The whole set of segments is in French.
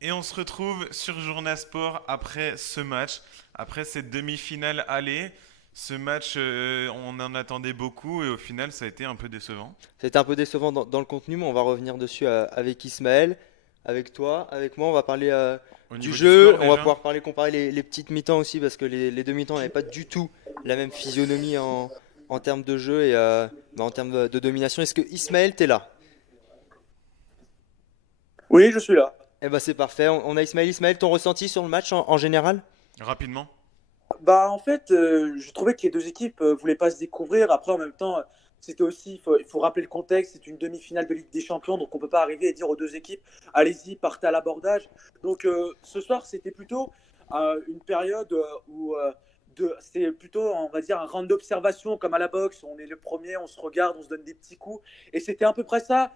Et on se retrouve sur Journa Sport après ce match, après cette demi-finale aller. Ce match, on en attendait beaucoup et au final, ça a été un peu décevant. C'était un peu décevant dans le contenu, mais on va revenir dessus avec Ismaël, avec toi, avec moi. On va parler Au du niveau du jeu. score On va déjà? pouvoir comparer les petites mi-temps aussi, parce que les deux mi-temps n'avaient pas du tout la même physionomie en termes de jeu et en termes de domination. Est-ce que Ismaël, t'es là? Oui, je suis là. Eh ben c'est parfait. On a Ismaël. Ismaël, ton ressenti sur le match en général? Rapidement. Bah, en fait, je trouvais que les deux équipes voulaient pas se découvrir. Après, en même temps, c'était aussi, il faut rappeler le contexte, c'est une demi-finale de Ligue des Champions, donc on peut pas arriver et dire aux deux équipes, allez-y, partez à l'abordage. Donc ce soir, c'était plutôt une période où c'est plutôt, on va dire, un round d'observation comme à la boxe. On est le premier, on se regarde, on se donne des petits coups. Et c'était à peu près ça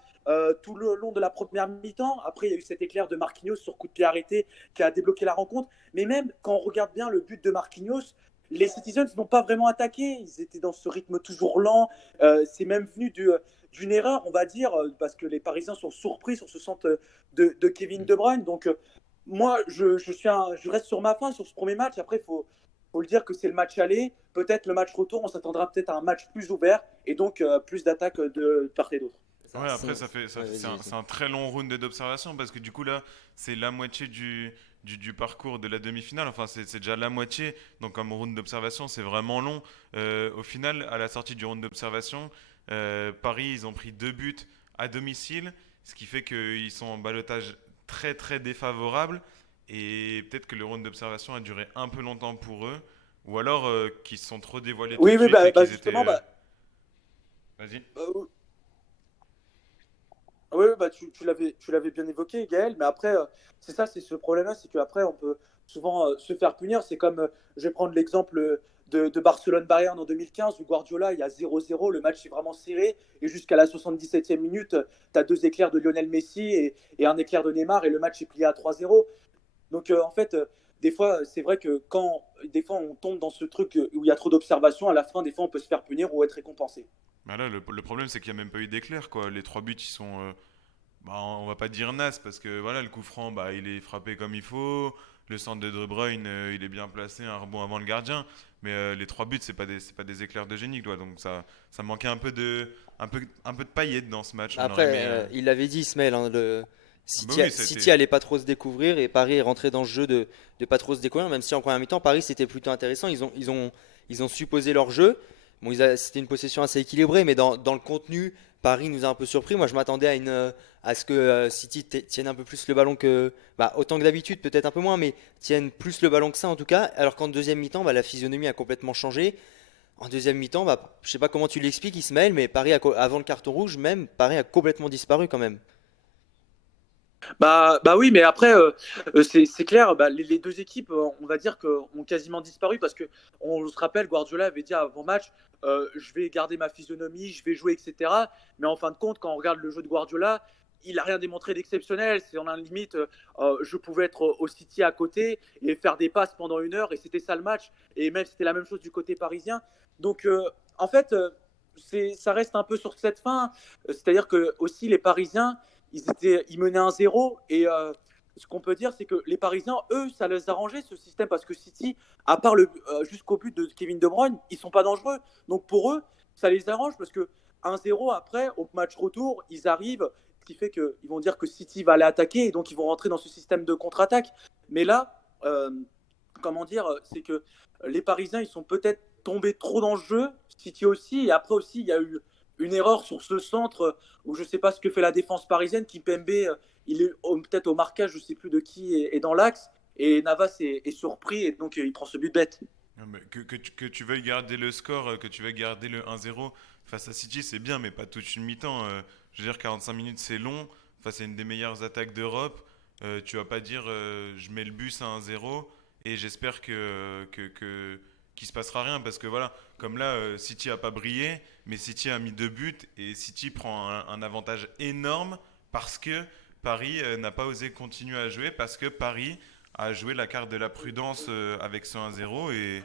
tout le long de la première mi-temps. Après, il y a eu cet éclair de Marquinhos sur coup de pied arrêté qui a débloqué la rencontre. Mais même quand on regarde bien le but de Marquinhos, les Citizens n'ont pas vraiment attaqué. Ils étaient dans ce rythme toujours lent. C'est même venu d'une erreur, on va dire, parce que les Parisiens sont surpris sur ce centre de Kevin De Bruyne. Donc, moi, je reste sur ma fin sur ce premier match. Après, faut le dire que c'est le match aller. Peut-être le match retour, on s'attendra peut-être à un match plus ouvert et donc plus d'attaques de part et d'autre. Ouais, après, Ouais, c'est vas-y, c'est vas-y. un très long round d'observation parce que du coup, là, c'est la moitié du parcours de la demi-finale. Enfin, c'est déjà la moitié. Donc, comme round d'observation, c'est vraiment long. Au final, à la sortie du round d'observation, Paris, ils ont pris 2 buts à domicile, ce qui fait qu'ils sont en ballottage très, très défavorable. Et peut-être que le round d'observation a duré un peu longtemps pour eux. Ou alors qu'ils se sont trop dévoilés tout Oui, de oui, suite et qu'ils étaient. justement, Vas-y. oui, bah, tu l'avais bien évoqué, Gaël, mais après, c'est ça, c'est ce problème-là, c'est qu'après, on peut souvent se faire punir. C'est comme, je vais prendre l'exemple de Barcelone-Bayern en 2015, où Guardiola, il y a 0-0, le match est vraiment serré, et jusqu'à la 77e minute, tu as deux éclairs de Lionel Messi et un éclair de Neymar, et le match est plié à 3-0. Donc, en fait, des fois, c'est vrai que quand des fois on tombe dans ce truc où il y a trop d'observations, à la fin, des fois, on peut se faire punir ou être récompensé. Bah là, le problème, c'est qu'il n'y a même pas eu d'éclair, quoi. Les 3 buts, ils sont. Bah, on va pas dire nas, parce que voilà, le coup franc, bah, il est frappé comme il faut. Le centre de De Bruyne, il est bien placé, un rebond avant le gardien. Mais les 3 buts, c'est pas des éclairs de génie, quoi. Donc ça manquait un peu de paillettes dans ce match. On aurait Après, aimé. il l'avait dit, Ismaël, hein, Ah bah City, oui, City c'était. allait pas trop se découvrir et Paris est rentré dans ce jeu de pas trop se découvrir, même si en première mi-temps, Paris c'était plutôt intéressant. Ils ont supposé leur jeu. Bon, c'était une possession assez équilibrée, mais dans le contenu, Paris nous a un peu surpris. Moi, je m'attendais à ce que City tienne un peu plus le ballon que. Bah, autant que d'habitude, peut-être un peu moins, mais tienne plus le ballon que ça en tout cas. Alors qu'en deuxième mi-temps, bah, la physionomie a complètement changé. En deuxième mi-temps, bah, je sais pas comment tu l'expliques, Ismaël, mais avant le carton rouge, même, Paris a complètement disparu quand même. Bah oui, mais après, c'est clair, bah, les deux équipes, on va dire, ont quasiment disparu parce que on se rappelle, Guardiola avait dit avant match, je vais garder ma physionomie, je vais jouer, etc. Mais en fin de compte, quand on regarde le jeu de Guardiola, il n'a rien démontré d'exceptionnel. C'est en un limite, je pouvais être au City à côté et faire des passes pendant 1 heure et c'était ça le match. Et même c'était la même chose du côté parisien. Donc en fait, ça reste un peu sur cette fin. C'est-à-dire que aussi les Parisiens ils menaient 1-0 et ce qu'on peut dire, c'est que les Parisiens, eux, ça les arrangeait ce système parce que City, à part jusqu'au but de Kevin De Bruyne, ils sont pas dangereux. Donc pour eux, ça les arrange parce que 1-0 après, au match retour, ils arrivent, ce qui fait qu'ils vont dire que City va aller attaquer et donc ils vont rentrer dans ce système de contre-attaque. Mais là, comment dire, c'est que les Parisiens, ils sont peut-être tombés trop dans le jeu, City aussi, et après aussi, il y a eu une erreur sur ce centre où je ne sais pas ce que fait la défense parisienne. Kimpembe, il est peut-être au marquage, je ne sais plus de qui est dans l'axe. Et Navas est surpris et donc il prend ce but bête. Non, mais que tu veuilles garder le score, que tu veuilles garder le 1-0 face à City, c'est bien, mais pas toute une mi-temps. Je veux dire, 45 minutes, c'est long. Face à une des meilleures attaques d'Europe, tu vas pas dire je mets le bus à 1-0 et j'espère qu'il se passera rien. Parce que voilà, comme là, City a pas brillé, mais City a mis 2 buts et City prend un avantage énorme parce que Paris n'a pas osé continuer à jouer, parce que Paris a joué la carte de la prudence avec ce 1-0 et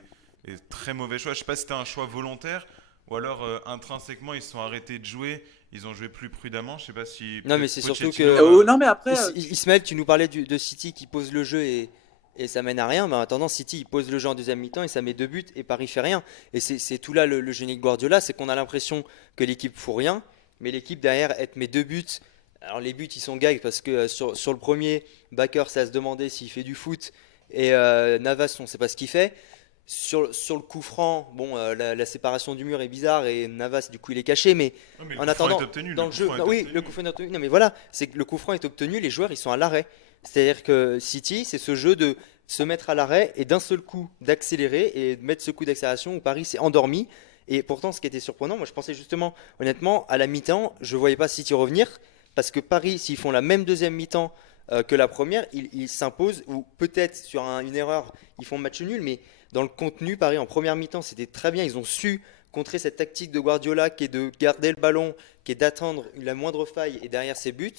très mauvais choix. Je sais pas si c'était un choix volontaire ou alors intrinsèquement ils se sont arrêtés de jouer, ils ont joué plus prudemment. Je sais pas si Non, mais peut-être c'est surtout Pochettino. que Non, mais après, Ismaël, tu nous parlais de City qui pose le jeu et ça mène à rien. Mais en attendant, City il pose le jeu en deuxième mi-temps et ça met 2 buts et Paris fait rien. Et c'est tout là le génie de Guardiola, c'est qu'on a l'impression que l'équipe fout rien, mais l'équipe derrière, elle te met 2 buts. Alors les buts ils sont gags parce que sur le premier, Bakker c'est à se demander s'il fait du foot et Navas on sait pas ce qu'il fait. Sur le coup franc, bon, la séparation du mur est bizarre et Navas du coup il est caché, mais Non, mais le en coup franc est attendant, obtenu. Le dans le coup jeu, franc est non, oui, le obtenu. coup franc est obtenu. Non, mais voilà, c'est que le coup franc est obtenu, les joueurs ils sont à l'arrêt. C'est-à-dire que City, c'est ce jeu de se mettre à l'arrêt et d'un seul coup d'accélérer et de mettre ce coup d'accélération où Paris s'est endormi. Et pourtant, ce qui était surprenant, moi je pensais justement, honnêtement, à la mi-temps, je voyais pas City revenir parce que Paris, s'ils font la même deuxième mi-temps que la première, ils s'imposent ou peut-être sur une erreur, ils font match nul, mais dans le contenu, Paris en première mi-temps, c'était très bien. Ils ont su contrer cette tactique de Guardiola qui est de garder le ballon, qui est d'attendre la moindre faille et derrière ses buts.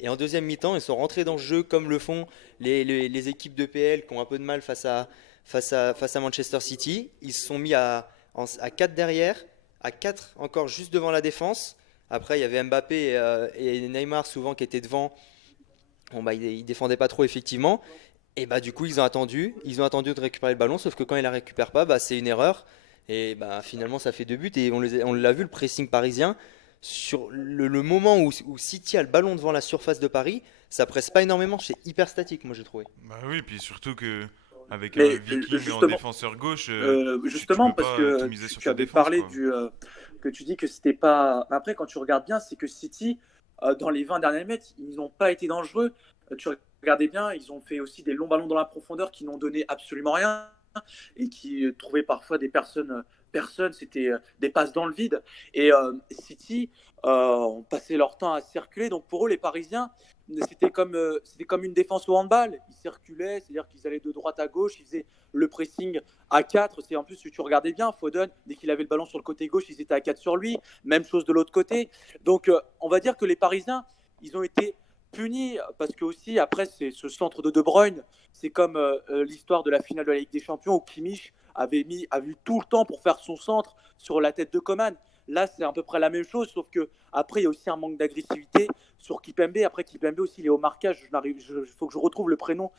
Et en deuxième mi-temps, ils sont rentrés dans le jeu comme le font les équipes de PL qui ont un peu de mal face à Manchester City. Ils se sont mis à 4 derrière, à 4 encore juste devant la défense. Après, il y avait Mbappé et Neymar souvent qui étaient devant. Bon, bah, ils défendaient pas trop effectivement. Et bah du coup ils ont attendu de récupérer le ballon, sauf que quand ils la récupèrent pas, bah c'est une erreur. Et bah finalement ça fait 2 buts et on l'a vu le pressing parisien sur le moment où City a le ballon devant la surface de Paris, ça presse pas énormément, c'est hyper statique moi j'ai trouvé. Bah oui, puis surtout que avec un mais Viking en justement, défenseur gauche, tu justement peux parce pas tout que miser sur tu ta avais défense, parlé quoi. que tu dis que c'était pas. Après, quand tu regardes bien, c'est que City, dans les 20 derniers mètres, ils n'ont pas été dangereux. Tu regardais bien, ils ont fait aussi des longs ballons dans la profondeur qui n'ont donné absolument rien et qui trouvaient parfois des personnes, c'était des passes dans le vide. Et City ont passé leur temps à circuler. Donc pour eux, les Parisiens, c'était comme une défense au handball. Ils circulaient, c'est-à-dire qu'ils allaient de droite à gauche, ils faisaient le pressing à 4. C'est en plus, si tu regardais bien, Foden, dès qu'il avait le ballon sur le côté gauche, ils étaient à 4 sur lui. Même chose de l'autre côté. Donc on va dire que les Parisiens, ils ont été punis parce que aussi après c'est ce centre de Bruyne, c'est comme l'histoire de la finale de la Ligue des Champions où Kimmich a eu tout le temps pour faire son centre sur la tête de Coman. Là, c'est à peu près la même chose, sauf que après il y a aussi un manque d'agressivité sur Kipembe. Après Kipembe aussi, il est au marquage. Il faut que je retrouve le prénom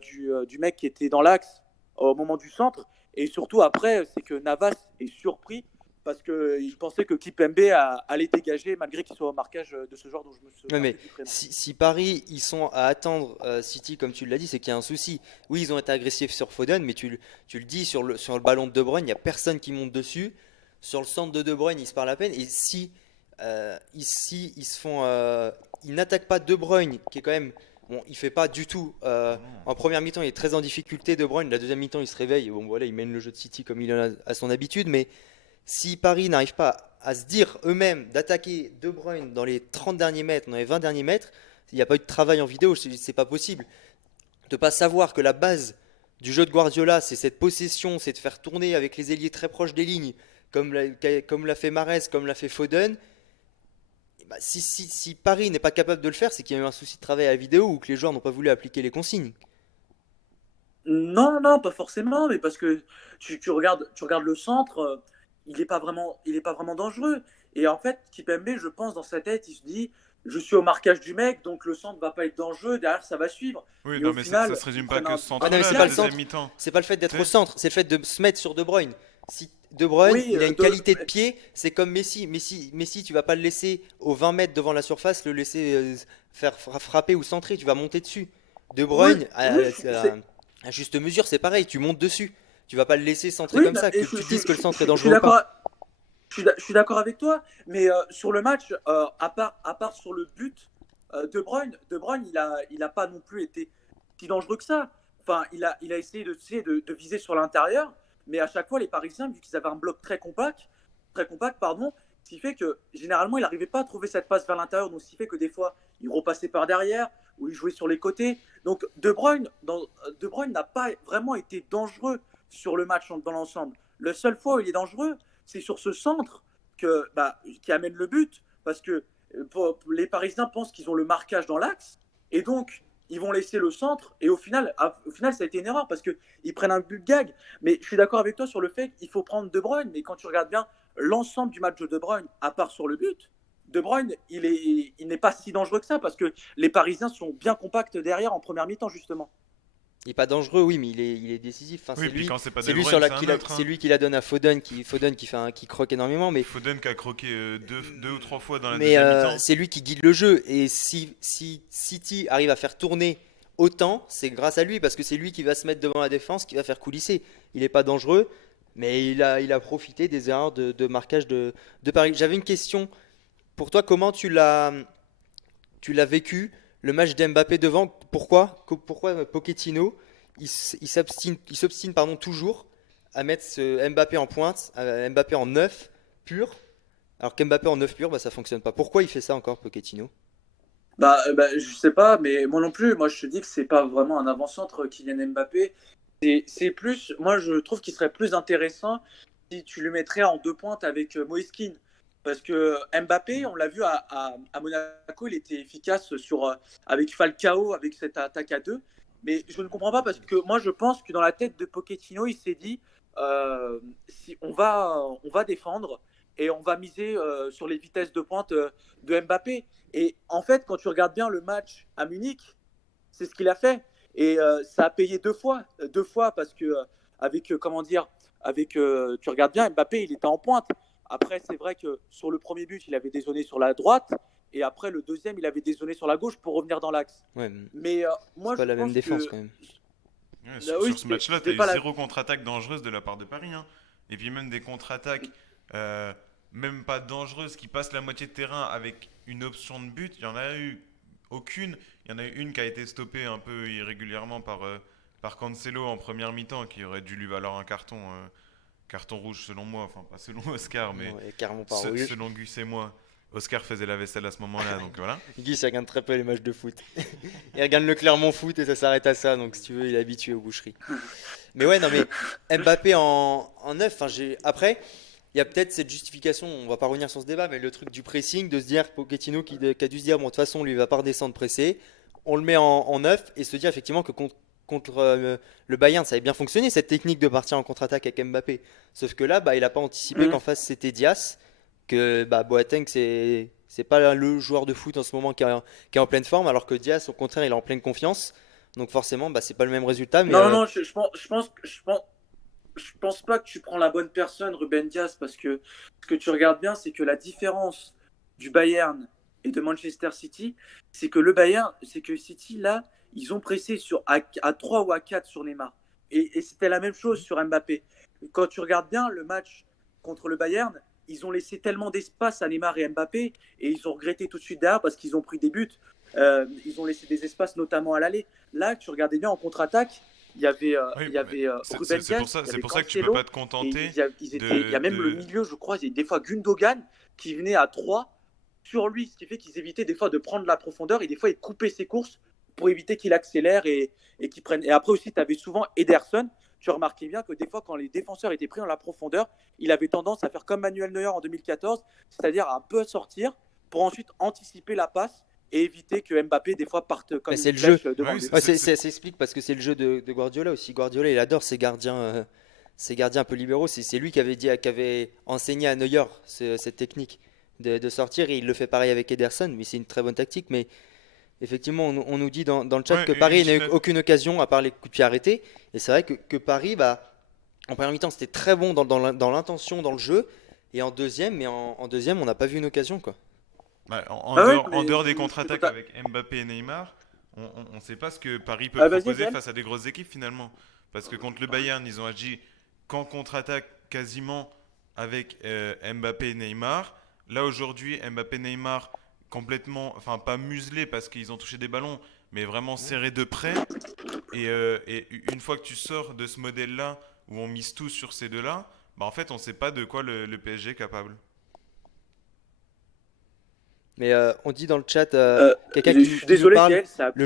du mec qui était dans l'axe au moment du centre. Et surtout après, c'est que Navas est surpris parce qu'il pensait que Kipembe allait dégager malgré qu'il soit au marquage de ce genre dont je me Ouais, souviens mais plus du prénom. si Paris ils sont à attendre City comme tu l'as dit, c'est qu'il y a un souci. Oui, ils ont été agressifs sur Foden, mais tu le dis sur le ballon de De Bruyne, il n'y a personne qui monte dessus. Sur le centre de De Bruyne, ils se parlent à peine. Et si ici ils n'attaquent pas De Bruyne, qui est quand même bon, il fait pas du tout. Ah non. En première mi-temps, il est très en difficulté De Bruyne. La deuxième mi-temps, il se réveille. Bon, voilà, il mène le jeu de City comme il en a à son habitude, mais si Paris n'arrive pas à se dire eux-mêmes d'attaquer De Bruyne dans les 30 derniers mètres, dans les 20 derniers mètres, il n'y a pas eu de travail en vidéo, c'est pas possible. De pas savoir que la base du jeu de Guardiola, c'est cette possession, c'est de faire tourner avec les ailiers très proches des lignes, comme l'a fait Mahrez, comme l'a fait Foden. Et bah, si Paris n'est pas capable de le faire, c'est qu'il y a eu un souci de travail à la vidéo ou que les joueurs n'ont pas voulu appliquer les consignes. Non, non, pas forcément, mais parce que tu regardes le centre, il est pas vraiment dangereux. Et en fait, Kipembe, je pense, dans sa tête, il se dit, je suis au marquage du mec, donc le centre va pas être dangereux, derrière ça va suivre. Oui, Et non, au mais ça final, se ils résume pas prennent que un, ce Ah non, un mais centre-là, c'est la pas le gag. deuxième centre, mi-temps. c'est pas le fait Tu d'être au sais? centre, c'est le fait de se mettre sur De Bruyne. Si De Bruyne, Oui, il a une qualité de pied, c'est comme Messi. Messi, tu vas pas le laisser aux 20 mètres devant la surface, le laisser faire frapper ou centrer, tu vas monter dessus. De oui, Bruyne, oui, à juste mesure, c'est pareil, tu montes dessus. Tu vas pas le laisser centrer oui, comme ça, et que tu dises que le centre est je suis dangereux ou d'accord. pas. Je suis d'accord avec toi, mais sur le match, à part sur le but, De Bruyne, il a pas non plus été si dangereux que ça. Enfin, il a essayé de, tu sais, de viser sur l'intérieur, mais à chaque fois, les Parisiens, vu qu'ils avaient un bloc très compact, pardon, ce qui fait que généralement, il n'arrivait pas à trouver cette passe vers l'intérieur, donc ce qui fait que des fois, il repassait par derrière ou il jouait sur les côtés. Donc, De Bruyne n'a pas vraiment été dangereux sur le match dans l'ensemble. La seule fois où il est dangereux, c'est sur ce centre qui amène le but, parce que les Parisiens pensent qu'ils ont le marquage dans l'axe, et donc ils vont laisser le centre, et au final ça a été une erreur, parce qu'ils prennent un but de gag. Mais je suis d'accord avec toi sur le fait qu'il faut prendre De Bruyne, mais quand tu regardes bien l'ensemble du match de De Bruyne, à part sur le but, De Bruyne, il n'est pas si dangereux que ça parce que les Parisiens sont bien compacts derrière en première mi-temps, justement. Il est pas dangereux, oui, mais il est décisif. Enfin, Oui, puis quand c'est pas c'est De lui sur Bruyne, la, c'est un autre, c'est hein. lui qui la donne à Foden, Foden qui croque énormément, Foden qui a croqué deux ou trois fois dans la mais deuxième mi-temps. c'est lui qui guide le jeu. Et si City arrive à faire tourner autant, c'est grâce à lui, parce que c'est lui qui va se mettre devant la défense, qui va faire coulisser. Il n'est pas dangereux, mais il a profité des erreurs de marquage de Paris. J'avais une question pour toi, comment tu l'as vécu, le match d'Mbappé devant? Pourquoi Pochettino, il s'obstine pardon, toujours à mettre ce Mbappé en pointe, Mbappé en neuf pur, alors qu'Mbappé en neuf pur, bah, ça fonctionne pas. Pourquoi il fait ça encore, Pochettino? Je sais pas, mais moi non plus. Moi, je te dis que c'est pas vraiment un avant-centre, Kylian Mbappé. C'est plus, moi, je trouve qu'il serait plus intéressant si tu le mettrais en deux pointes avec Moïse Kean. Parce que Mbappé, on l'a vu à Monaco, il était efficace avec Falcao, avec cette attaque à deux. Mais je ne comprends pas parce que moi, je pense que dans la tête de Pochettino, il s'est dit si on va défendre et on va miser sur les vitesses de pointe de Mbappé. Et en fait, quand tu regardes bien le match à Munich, c'est ce qu'il a fait. Et ça a payé deux fois parce que avec comment dire, tu regardes bien Mbappé, il était en pointe. Après, c'est vrai que sur le premier but, il avait dézonné sur la droite, et après le deuxième, il avait dézonné sur la gauche pour revenir dans l'axe. Ouais, Mais c'est moi, pas je la même pense défense que quand même. Ouais, là, oui, sur ce match-là, tu as c'était eu pas la. zéro contre-attaque dangereuse de la part de Paris, hein. Et puis même des contre-attaques, euh, même pas dangereuses, qui passent la moitié de terrain avec une option de but, il y en a eu aucune. Il y en a eu une qui a été stoppée un peu irrégulièrement par Cancelo en première mi-temps, qui aurait dû lui valoir un carton rouge selon moi, enfin pas selon Oscar, mais Non, il est carrément pas rouge. selon Gus et moi. Oscar faisait la vaisselle à ce moment-là, donc voilà. Guy, ça regarde très peu les matchs de foot. Il regarde le Clermont Foot et ça s'arrête à ça, donc si tu veux, il est habitué aux boucheries. Mais ouais, non, mais Mbappé en neuf, enfin, après, il y a peut-être cette justification, on va pas revenir sur ce débat, mais le truc du pressing, de se dire, Pochettino qui a dû se dire, bon, de toute façon, lui, il va pas redescendre pressé, on le met en neuf, et se dire effectivement que contre le Bayern, ça avait bien fonctionné, cette technique de partir en contre-attaque avec Mbappé. Sauf que là, bah, il a pas anticipé qu'en Mhm. face, c'était Diaz, que bah, Boateng, c'est pas le joueur de foot en ce moment qui est en pleine forme, alors que Diaz, au contraire, il est en pleine confiance. Donc forcément, bah, c'est pas le même résultat, mais Non, non, non, je pense pas que tu prends la bonne personne, Ruben Dias, parce que ce que tu regardes bien, c'est que la différence du Bayern et de Manchester City, c'est que le Bayern, c'est que City, là, ils ont pressé à 3 ou à 4 sur Neymar. Et c'était la même chose sur Mbappé. Quand tu regardes bien le match contre le Bayern, ils ont laissé tellement d'espace à Neymar et Mbappé, et ils ont regretté tout de suite derrière parce qu'ils ont pris des buts. Ils ont laissé des espaces, notamment à l'aller. Là, tu regardais bien en contre-attaque, Oui, il y mais avait Ruben Dias, il y c'est avait pour ça que tu peux pas Cancelo, te et contenter il y a même le de... milieu, je crois, il y a des fois Gundogan qui venait à 3 sur lui, ce qui fait qu'ils évitaient des fois de prendre la profondeur et des fois ils coupaient ses courses pour éviter qu'il accélère et qu'il prenne. Et après aussi, tu avais souvent Ederson. Tu remarquais bien que des fois, quand les défenseurs étaient pris dans la profondeur, il avait tendance à faire comme Manuel Neuer en 2014, c'est-à-dire à un peu sortir pour ensuite anticiper la passe et éviter que Mbappé, des fois, parte bah, comme une c'est le jeu. flèche Bah devant oui, lui. Ouais, ça s'explique parce que c'est le jeu de Guardiola aussi. Guardiola, il adore ces gardiens un peu libéraux. C'est lui qui avait enseigné à Neuer cette technique de sortir et il le fait pareil avec Ederson. Mais c'est une très bonne tactique. Mais effectivement, on nous dit dans le chat ouais, que Paris une n'a eu petite aucune occasion à part les coups de pied arrêtés. Et c'est vrai que Paris, bah, en première mi-temps, c'était très bon dans l'intention, dans le jeu. Et en deuxième, en deuxième, on n'a pas vu une occasion, quoi. bah, Ah ouais, en mais dehors des je suis contre-attaques total. avec Mbappé et Neymar, on sait pas ce que Paris peut Ah, vas-y, proposer Gaël. face à des grosses équipes finalement. Parce que contre le Bayern, ils ont agi qu'en contre-attaque quasiment avec Mbappé et Neymar. Là aujourd'hui, Mbappé et Neymar complètement, enfin pas muselés parce qu'ils ont touché des ballons, mais vraiment serrés de près. Et une fois que tu sors de ce modèle-là, où on mise tout sur ces deux-là, bah en fait on sait pas de quoi le PSG est capable. Mais on dit dans le chat, quelqu'un Je suis qui nous désolé, parle, Gaël, ça a coupé.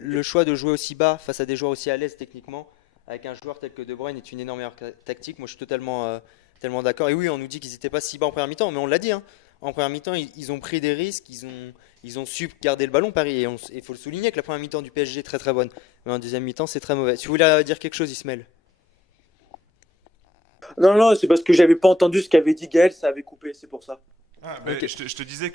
le choix de jouer aussi bas face à des joueurs aussi à l'aise techniquement, avec un joueur tel que De Bruyne est une énorme erreur tactique. Moi, je suis tellement d'accord. Et oui, on nous dit qu'ils n'étaient pas si bas en première mi-temps, mais on l'a dit, hein. En première mi-temps, ils ont pris des risques, ils ont su garder le ballon, Paris. Et il faut le souligner que la première mi-temps du PSG est très très bonne. Mais en deuxième mi-temps, c'est très mauvais. Si vous voulez dire quelque chose, Ismaël. Non, non, c'est parce que j'avais pas entendu ce qu'avait dit Gaël, ça avait coupé, c'est pour ça. Ah, Ok. je te disais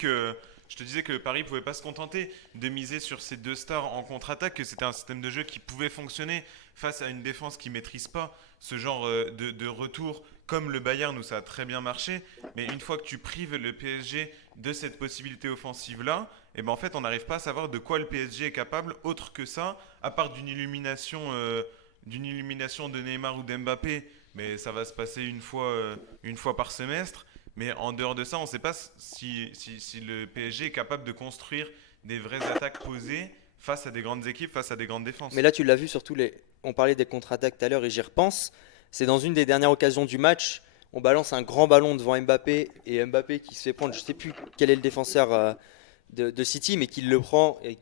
que Paris pouvait pas se contenter de miser sur ces deux stars en contre-attaque, que c'était un système de jeu qui pouvait fonctionner face à une défense qui maîtrise pas ce genre de retour, comme le Bayern où ça a très bien marché. Mais une fois que tu prives le PSG de cette possibilité offensive-là, et ben en fait on n'arrive pas à savoir de quoi le PSG est capable, autre que ça, à part d'une illumination de Neymar ou d'Mbappé, mais ça va se passer une fois par semestre. Mais en dehors de ça, on ne sait pas si le PSG est capable de construire des vraies attaques posées face à des grandes équipes, face à des grandes Mais défenses. là, tu l'as vu sur tous les. On parlait des contre-attaques tout à l'heure et j'y repense. C'est dans une des dernières occasions du match. On balance un grand ballon devant Mbappé et Mbappé qui se fait prendre. Je sais plus quel est le défenseur de City, mais qui le prend et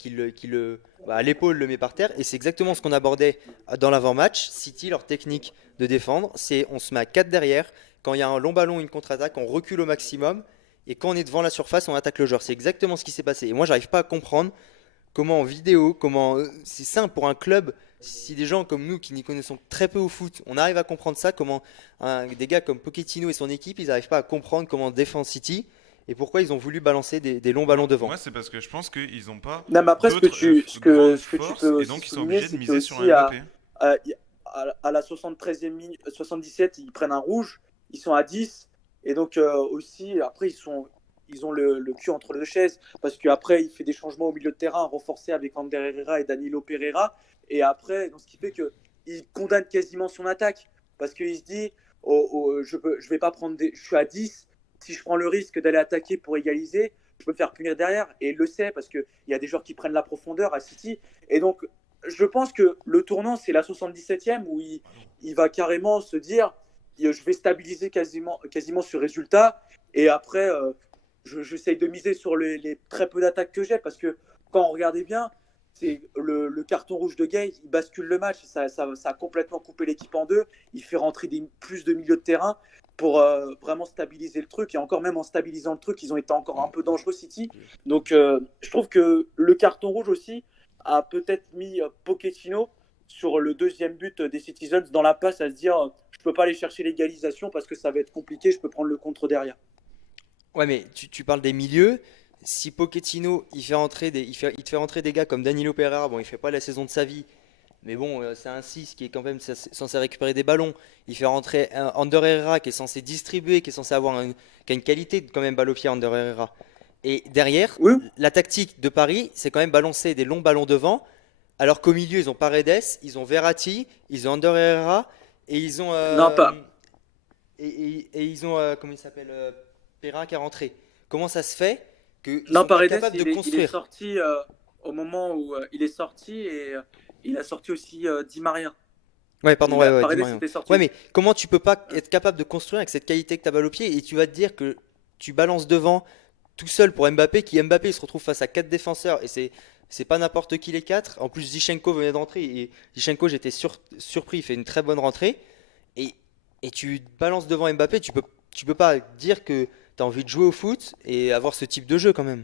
à l'épaule le met par terre. Et c'est exactement ce qu'on abordait dans l'avant-match. City, leur technique de défendre, c'est on se met à 4 derrière. Quand il y a un long ballon, une contre-attaque, on recule au maximum. Et quand on est devant la surface, on attaque le joueur. C'est exactement ce qui s'est passé. Et moi, j'arrive pas à comprendre comment en vidéo, comment c'est simple pour un club. Si des gens comme nous qui n'y connaissons très peu au foot, on arrive à comprendre ça, comment des gars comme Pochettino et son équipe, ils n'arrivent pas à comprendre comment défend City et pourquoi ils ont voulu balancer des longs ballons devant. Moi c'est parce que je pense qu'ils n'ont pas Non, mais après, d'autres ce grandes que tu peux forces et aussi donc ils sont souligner, obligés de c'est miser sur un qu'aussi Mbappé. à, à la 73e minute, 77, ils prennent un rouge, ils sont à 10, et donc aussi, après, ils ont le cul entre deux chaises, parce qu'après, il fait des changements au milieu de terrain, renforcés avec Ander Herrera et Danilo Pereira, et après, donc, ce qui fait qu'il condamne quasiment son attaque, parce qu'il se dit, je vais pas prendre je suis à 10, si je prends le risque d'aller attaquer pour égaliser, je peux me faire punir derrière, et il le sait, parce qu'il y a des joueurs qui prennent la profondeur à City, et donc, je pense que le tournant, c'est la 77e où il va carrément se dire je vais stabiliser quasiment ce résultat. Et après, j'essaye de miser sur les très peu d'attaques que j'ai parce que quand on regardait bien, c'est le carton rouge de Gay, il bascule le match. Ça a complètement coupé l'équipe en deux. Il fait rentrer plus de milieu de terrain pour vraiment stabiliser le truc. Et encore même en stabilisant le truc, ils ont été encore un peu dangereux, City. Donc je trouve que le carton rouge aussi a peut-être mis Pochettino sur le deuxième but des Citizens dans la passe à se dire je peux pas aller chercher l'égalisation parce que ça va être compliqué, je peux prendre le contre derrière. Ouais, mais tu parles des milieux. Si Pochettino il te fait rentrer des gars comme Danilo Pereira, bon, il fait pas la saison de sa vie, mais bon, c'est un 6 qui est quand même censé récupérer des ballons. Il fait rentrer un Ander Herrera qui est censé distribuer, qui est censé qui a une qualité de quand même balle au pied, Ander Herrera. Et derrière, Oui, la tactique de Paris, c'est quand même balancer des longs ballons devant, alors qu'au milieu, ils ont Paredes, ils ont Verratti, ils ont Ander Herrera, et ils ont, non pas. et ils ont comment il s'appelle, Perrin qui est rentré. Comment ça se fait qu'ils Non, sont pas Paredes, capables de il est construire? sorti au moment où il est sorti et il a sorti aussi Di Maria. Ouais, pardon, ouais, Paredes dis-moi rien. était Ouais, sorti. mais comment tu peux pas être capable de construire avec cette qualité que tu as balle au pied et tu vas te dire que tu balances devant tout seul pour Mbappé, qui Mbappé il se retrouve face à quatre défenseurs et c'est pas n'importe qui les quatre. En plus, Zichenko venait de rentrer et Zichenko, j'étais surpris, il fait une très bonne rentrée et, et tu balances devant Mbappé, tu peux pas dire que tu as envie de jouer au foot et avoir ce type de jeu quand même.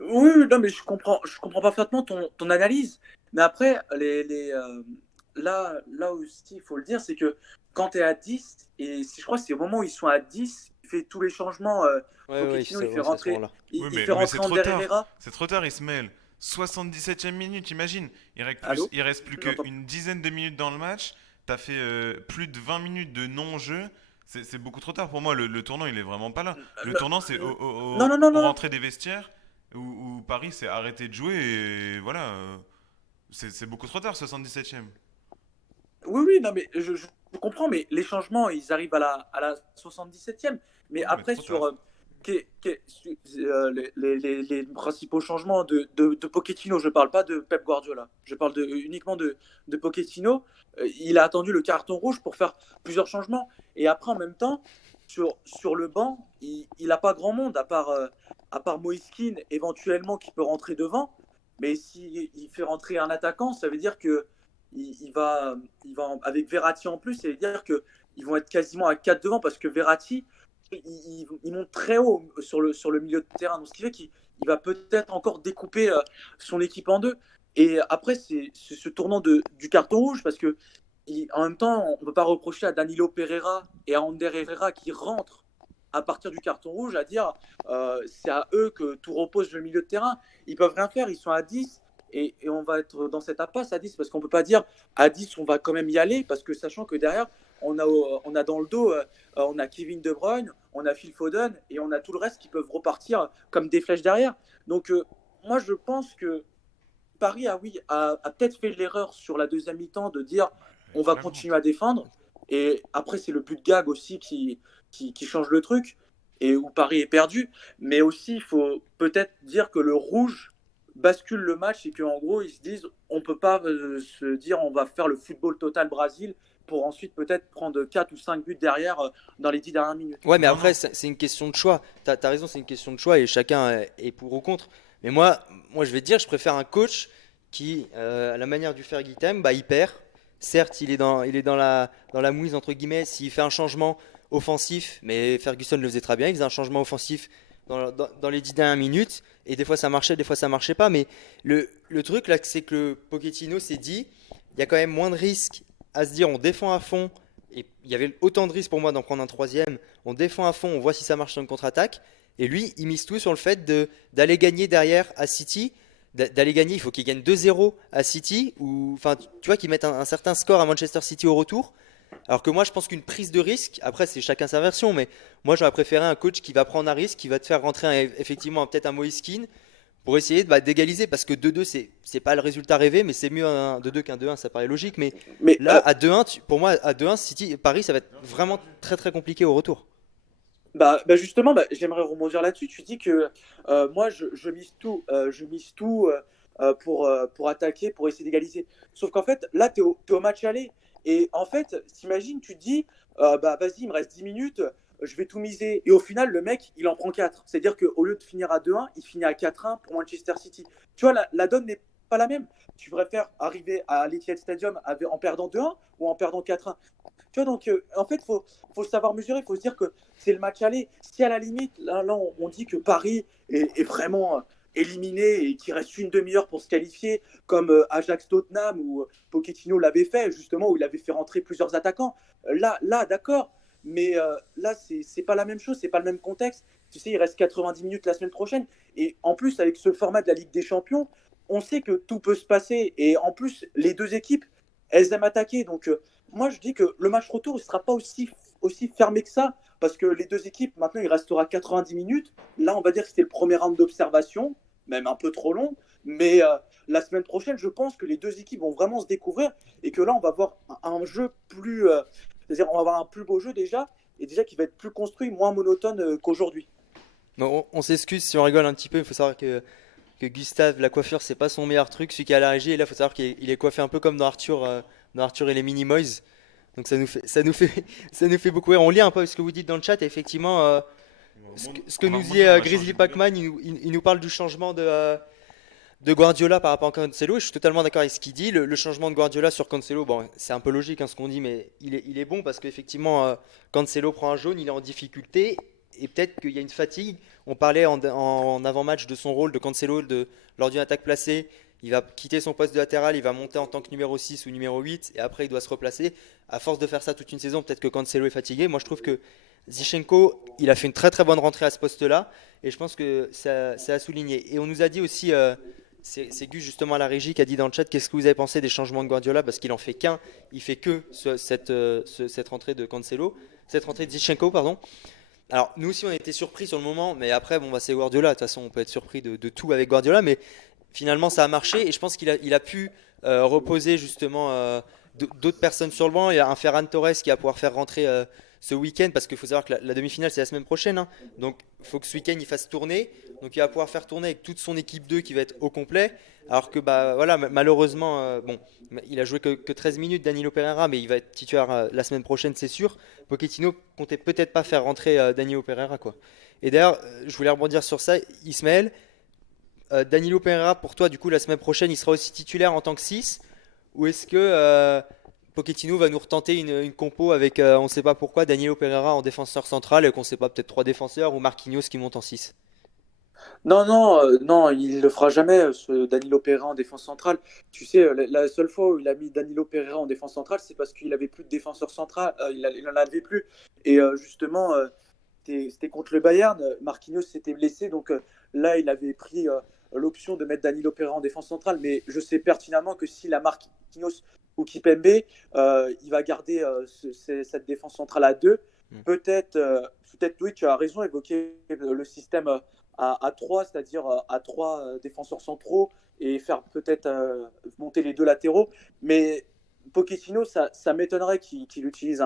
Oui, oui, non, mais je comprends parfaitement ton analyse. Mais après, là aussi, il faut le dire, c'est que quand tu es à 10, et je crois que c'est au moment où ils sont à 10, il fait tous les changements. Ouais, ouais, Pochettino, il fait ouais, c'est à ce rentrer, moment-là. Oui, il fait mais rentrer c'est trop Ander tard. Herrera. C'est trop tard, Ismaël. 77e minute, imagine. Allô? Il reste plus J'entends. qu'une dizaine de minutes dans le match. T'as fait plus de 20 minutes de non-jeu. C'est beaucoup trop tard pour moi. Le tournant, il est vraiment pas là. Le tournant, c'est Non, non, non, au non, non. rentrée des vestiaires où Paris s'est arrêté de jouer et voilà. C'est beaucoup trop tard, 77e. Oui, oui, non, mais je comprends, mais les changements, ils arrivent à la 77e. Mais Ouais, mais après, trop sur tard. les principaux changements de Pochettino, je ne parle pas de Pep Guardiola, je parle uniquement de Pochettino. Il a attendu le carton rouge pour faire plusieurs changements. Et après, en même temps, sur le banc, il n'a pas grand monde, à part Moïse Kean, éventuellement, qui peut rentrer devant. Mais s'il fait rentrer un attaquant, ça veut dire que avec Verratti en plus, ça veut dire qu'ils vont être quasiment à 4 devant parce que Verratti, il monte très haut sur le milieu de terrain. Donc, ce qui fait qu'il va peut-être encore découper son équipe en deux. Et après, c'est ce tournant du carton rouge parce que en même temps, on ne peut pas reprocher à Danilo Pereira et à Ander Herrera qui rentrent. à partir du carton rouge à dire c'est à eux que tout repose le milieu de terrain. Ils peuvent rien faire, ils sont à 10 et on va être dans cette impasse à 10 parce qu'on peut pas dire à 10 on va quand même y aller parce que sachant que derrière on a dans le dos on a Kevin De Bruyne, on a Phil Foden et on a tout le reste qui peuvent repartir comme des flèches derrière. Donc moi je pense que Paris a peut-être fait l'erreur sur la deuxième mi-temps de dire on va Clairement. continuer à défendre. Et après, c'est le but de gag aussi qui change le truc et où Paris est perdu. Mais aussi, il faut peut-être dire que le rouge bascule le match et qu'en gros, ils se disent on ne peut pas se dire on va faire le football total Brésil pour ensuite peut-être prendre 4 ou 5 buts derrière dans les 10 dernières minutes. Ouais, mais Non, après, non. c'est une question de choix. T'as raison, c'est une question de choix et chacun est pour ou contre. Mais moi, je vais te dire, je préfère un coach qui, à la manière du faire Guitem, bah, il perd. Certes, il est dans la mouise, entre guillemets, s'il fait un changement offensif, mais Ferguson le faisait très bien, il faisait un changement offensif dans les 10 dernières minutes, et des fois ça marchait, des fois ça marchait pas. Mais le truc là, c'est que Pochettino s'est dit, il y a quand même moins de risques à se dire on défend à fond, et il y avait autant de risques pour moi d'en prendre un troisième, on défend à fond, on voit si ça marche sur une contre-attaque. Et lui, il mise tout sur le fait d'aller gagner derrière à City. D'aller gagner, il faut qu'il gagne 2-0 à City. Ou, enfin, tu vois, qu'il mette un certain score à Manchester City au retour. Alors que moi, je pense qu'une prise de risque, après, c'est chacun sa version, mais moi, j'aurais préféré un coach qui va prendre un risque, qui va te faire rentrer effectivement peut-être un Moïse Kean pour essayer d'égaliser. Parce que 2-2, c'est pas le résultat rêvé, mais c'est mieux un 2-2 qu'un 2-1, ça paraît logique. Mais Mais là, à 2-1, pour moi, à 2-1, City, Paris, ça va être vraiment très très compliqué au retour. justement, j'aimerais rebondir là-dessus. Tu dis que moi, je mise tout pour attaquer, pour essayer d'égaliser. Sauf qu'en fait, là, t'es au match aller. Et en fait, t'imagines, tu te dis, vas-y, il me reste 10 minutes, je vais tout miser. Et au final, le mec, il en prend 4. C'est-à-dire qu'au lieu de finir à 2-1, il finit à 4-1 pour Manchester City. Tu vois, la donne n'est pas la même. Tu préfères arriver à l'Etihad Stadium en perdant 2-1 ou en perdant 4-1. Tu vois, donc, en fait, faut savoir mesurer. Il faut se dire que c'est le match aller. Si à la limite, là on dit que Paris est vraiment éliminé et qu'il reste une demi-heure pour se qualifier, comme Ajax Tottenham où Pochettino l'avait fait, justement, où il avait fait rentrer plusieurs attaquants. Là d'accord. Mais là, c'est pas la même chose, c'est pas le même contexte. Tu sais, il reste 90 minutes la semaine prochaine. Et en plus, avec ce format de la Ligue des Champions, on sait que tout peut se passer. Et en plus, les deux équipes, elles aiment attaquer. Donc, moi, je dis que le match retour, il ne sera pas aussi fermé que ça, parce que les deux équipes, maintenant, il restera 90 minutes. Là, on va dire que c'était le premier round d'observation, même un peu trop long. Mais la semaine prochaine, je pense que les deux équipes vont vraiment se découvrir et que là, on va avoir un jeu plus. C'est-à-dire, on va avoir un plus beau jeu déjà, et déjà qui va être plus construit, moins monotone qu'aujourd'hui. Bon, on s'excuse si on rigole un petit peu, il faut savoir que Gustave, la coiffure, c'est pas son meilleur truc, celui qui a la régie, et là, il faut savoir qu'il est coiffé un peu comme dans Arthur et les Minimoys. Donc ça nous fait beaucoup rire. On lit un peu ce que vous dites dans le chat, et effectivement, ce que On a, nous moi, dit on a changé Grizzly de milieu. Pac-Man, il nous parle du changement de Guardiola par rapport à Cancelo, et je suis totalement d'accord avec ce qu'il dit. Le changement de Guardiola sur Cancelo, bon, c'est un peu logique hein, ce qu'on dit, mais il est bon parce qu'effectivement, Cancelo prend un jaune, il est en difficulté, et peut-être qu'il y a une fatigue. On parlait en avant-match de son rôle de Cancelo lors d'une attaque placée. Il va quitter son poste de latéral, il va monter en tant que numéro 6 ou numéro 8, et après il doit se replacer. À force de faire ça toute une saison, peut-être que Cancelo est fatigué. Moi je trouve que Zichenko, il a fait une très très bonne rentrée à ce poste-là, et je pense que ça a souligné. Et on nous a dit aussi, c'est Gus justement à la régie qui a dit dans le chat qu'est-ce que vous avez pensé des changements de Guardiola parce qu'il en fait qu'un, il fait que cette rentrée de Cancelo, cette rentrée de Zichenko pardon. Alors nous aussi on a été surpris sur le moment, mais après bon bah c'est Guardiola, de toute façon on peut être surpris de tout avec Guardiola, mais finalement ça a marché et je pense qu'il a pu reposer justement d'autres personnes sur le banc. Il y a un Ferran Torres qui va pouvoir faire rentrer ce week-end parce qu'il faut savoir que la demi-finale c'est la semaine prochaine, hein. Donc il faut que ce week-end il fasse tourner. Donc il va pouvoir faire tourner avec toute son équipe 2 qui va être au complet. Alors que bah voilà malheureusement bon il a joué que 13 minutes Danilo Pereira mais il va être titulaire la semaine prochaine c'est sûr. Pochettino comptait peut-être pas faire rentrer Danilo Pereira quoi. Et d'ailleurs je voulais rebondir sur ça Ismaël. Danilo Pereira, pour toi, du coup, la semaine prochaine, il sera aussi titulaire en tant que 6 ou est-ce que Pochettino va nous retenter une compo avec, on ne sait pas pourquoi, Danilo Pereira en défenseur central et qu'on ne sait pas, peut-être trois défenseurs ou Marquinhos qui monte en 6. Non, non, non, il le fera jamais, ce Danilo Pereira en défense centrale. Tu sais, la seule fois où il a mis Danilo Pereira en défense centrale, c'est parce qu'il avait plus de défenseur central, il en avait plus. Et justement, c'était contre le Bayern. Marquinhos s'était blessé, donc là, il avait pris l'option de mettre Danilo Pereira en défense centrale. Mais je sais pertinemment que s'il a Marquinhos ou Kipembe, il va garder cette défense centrale à deux. Mm. Peut-être, oui, tu as raison, évoquer le système à 3, c'est-à-dire à 3 défenseurs centraux et faire peut-être monter les deux latéraux. Mais Pochettino, ça m'étonnerait qu'il utilise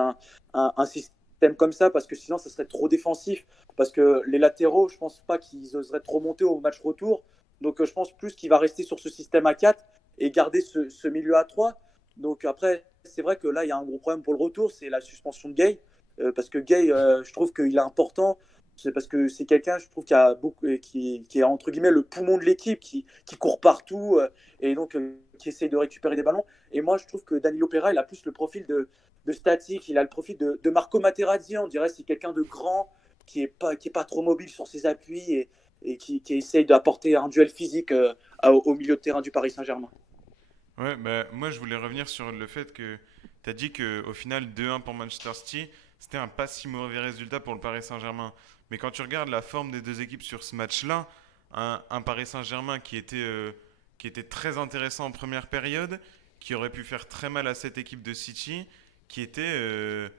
un système comme ça parce que sinon, ça serait trop défensif. Parce que les latéraux, je pense pas qu'ils oseraient trop monter au match retour. Donc, je pense plus qu'il va rester sur ce système à 4 et garder ce milieu à 3. Donc, après, c'est vrai que là, il y a un gros problème pour le retour, c'est la suspension de Gay. Parce que Gay, je trouve qu'il est important. C'est parce que c'est quelqu'un, je trouve, qui est entre guillemets le poumon de l'équipe, qui court partout et donc qui essaye de récupérer des ballons. Et moi, je trouve que Danilo Pereira, il a plus le profil de statique, il a le profil de Marco Materazzi, on dirait, c'est quelqu'un de grand, qui est pas trop mobile sur ses appuis et qui essaye d'apporter un duel physique au milieu de terrain du Paris Saint-Germain. Ouais, bah, moi je voulais revenir sur le fait que tu as dit qu'au final 2-1 pour Manchester City, c'était un pas si mauvais résultat pour le Paris Saint-Germain. Mais quand tu regardes la forme des deux équipes sur ce match-là, un Paris Saint-Germain qui était très intéressant en première période, qui aurait pu faire très mal à cette équipe de City, qui était, je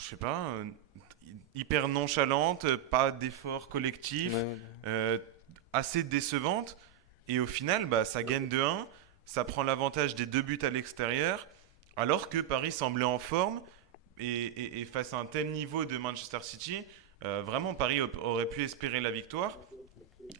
sais pas, hyper nonchalante, pas d'effort Ouais, collectif, ouais. euh, assez décevante. Et au final, bah, ça gagne 2-1, ça prend l'avantage des deux buts à l'extérieur, alors que Paris semblait en forme. Et face à un tel niveau de Manchester City, vraiment Paris aurait pu espérer la victoire.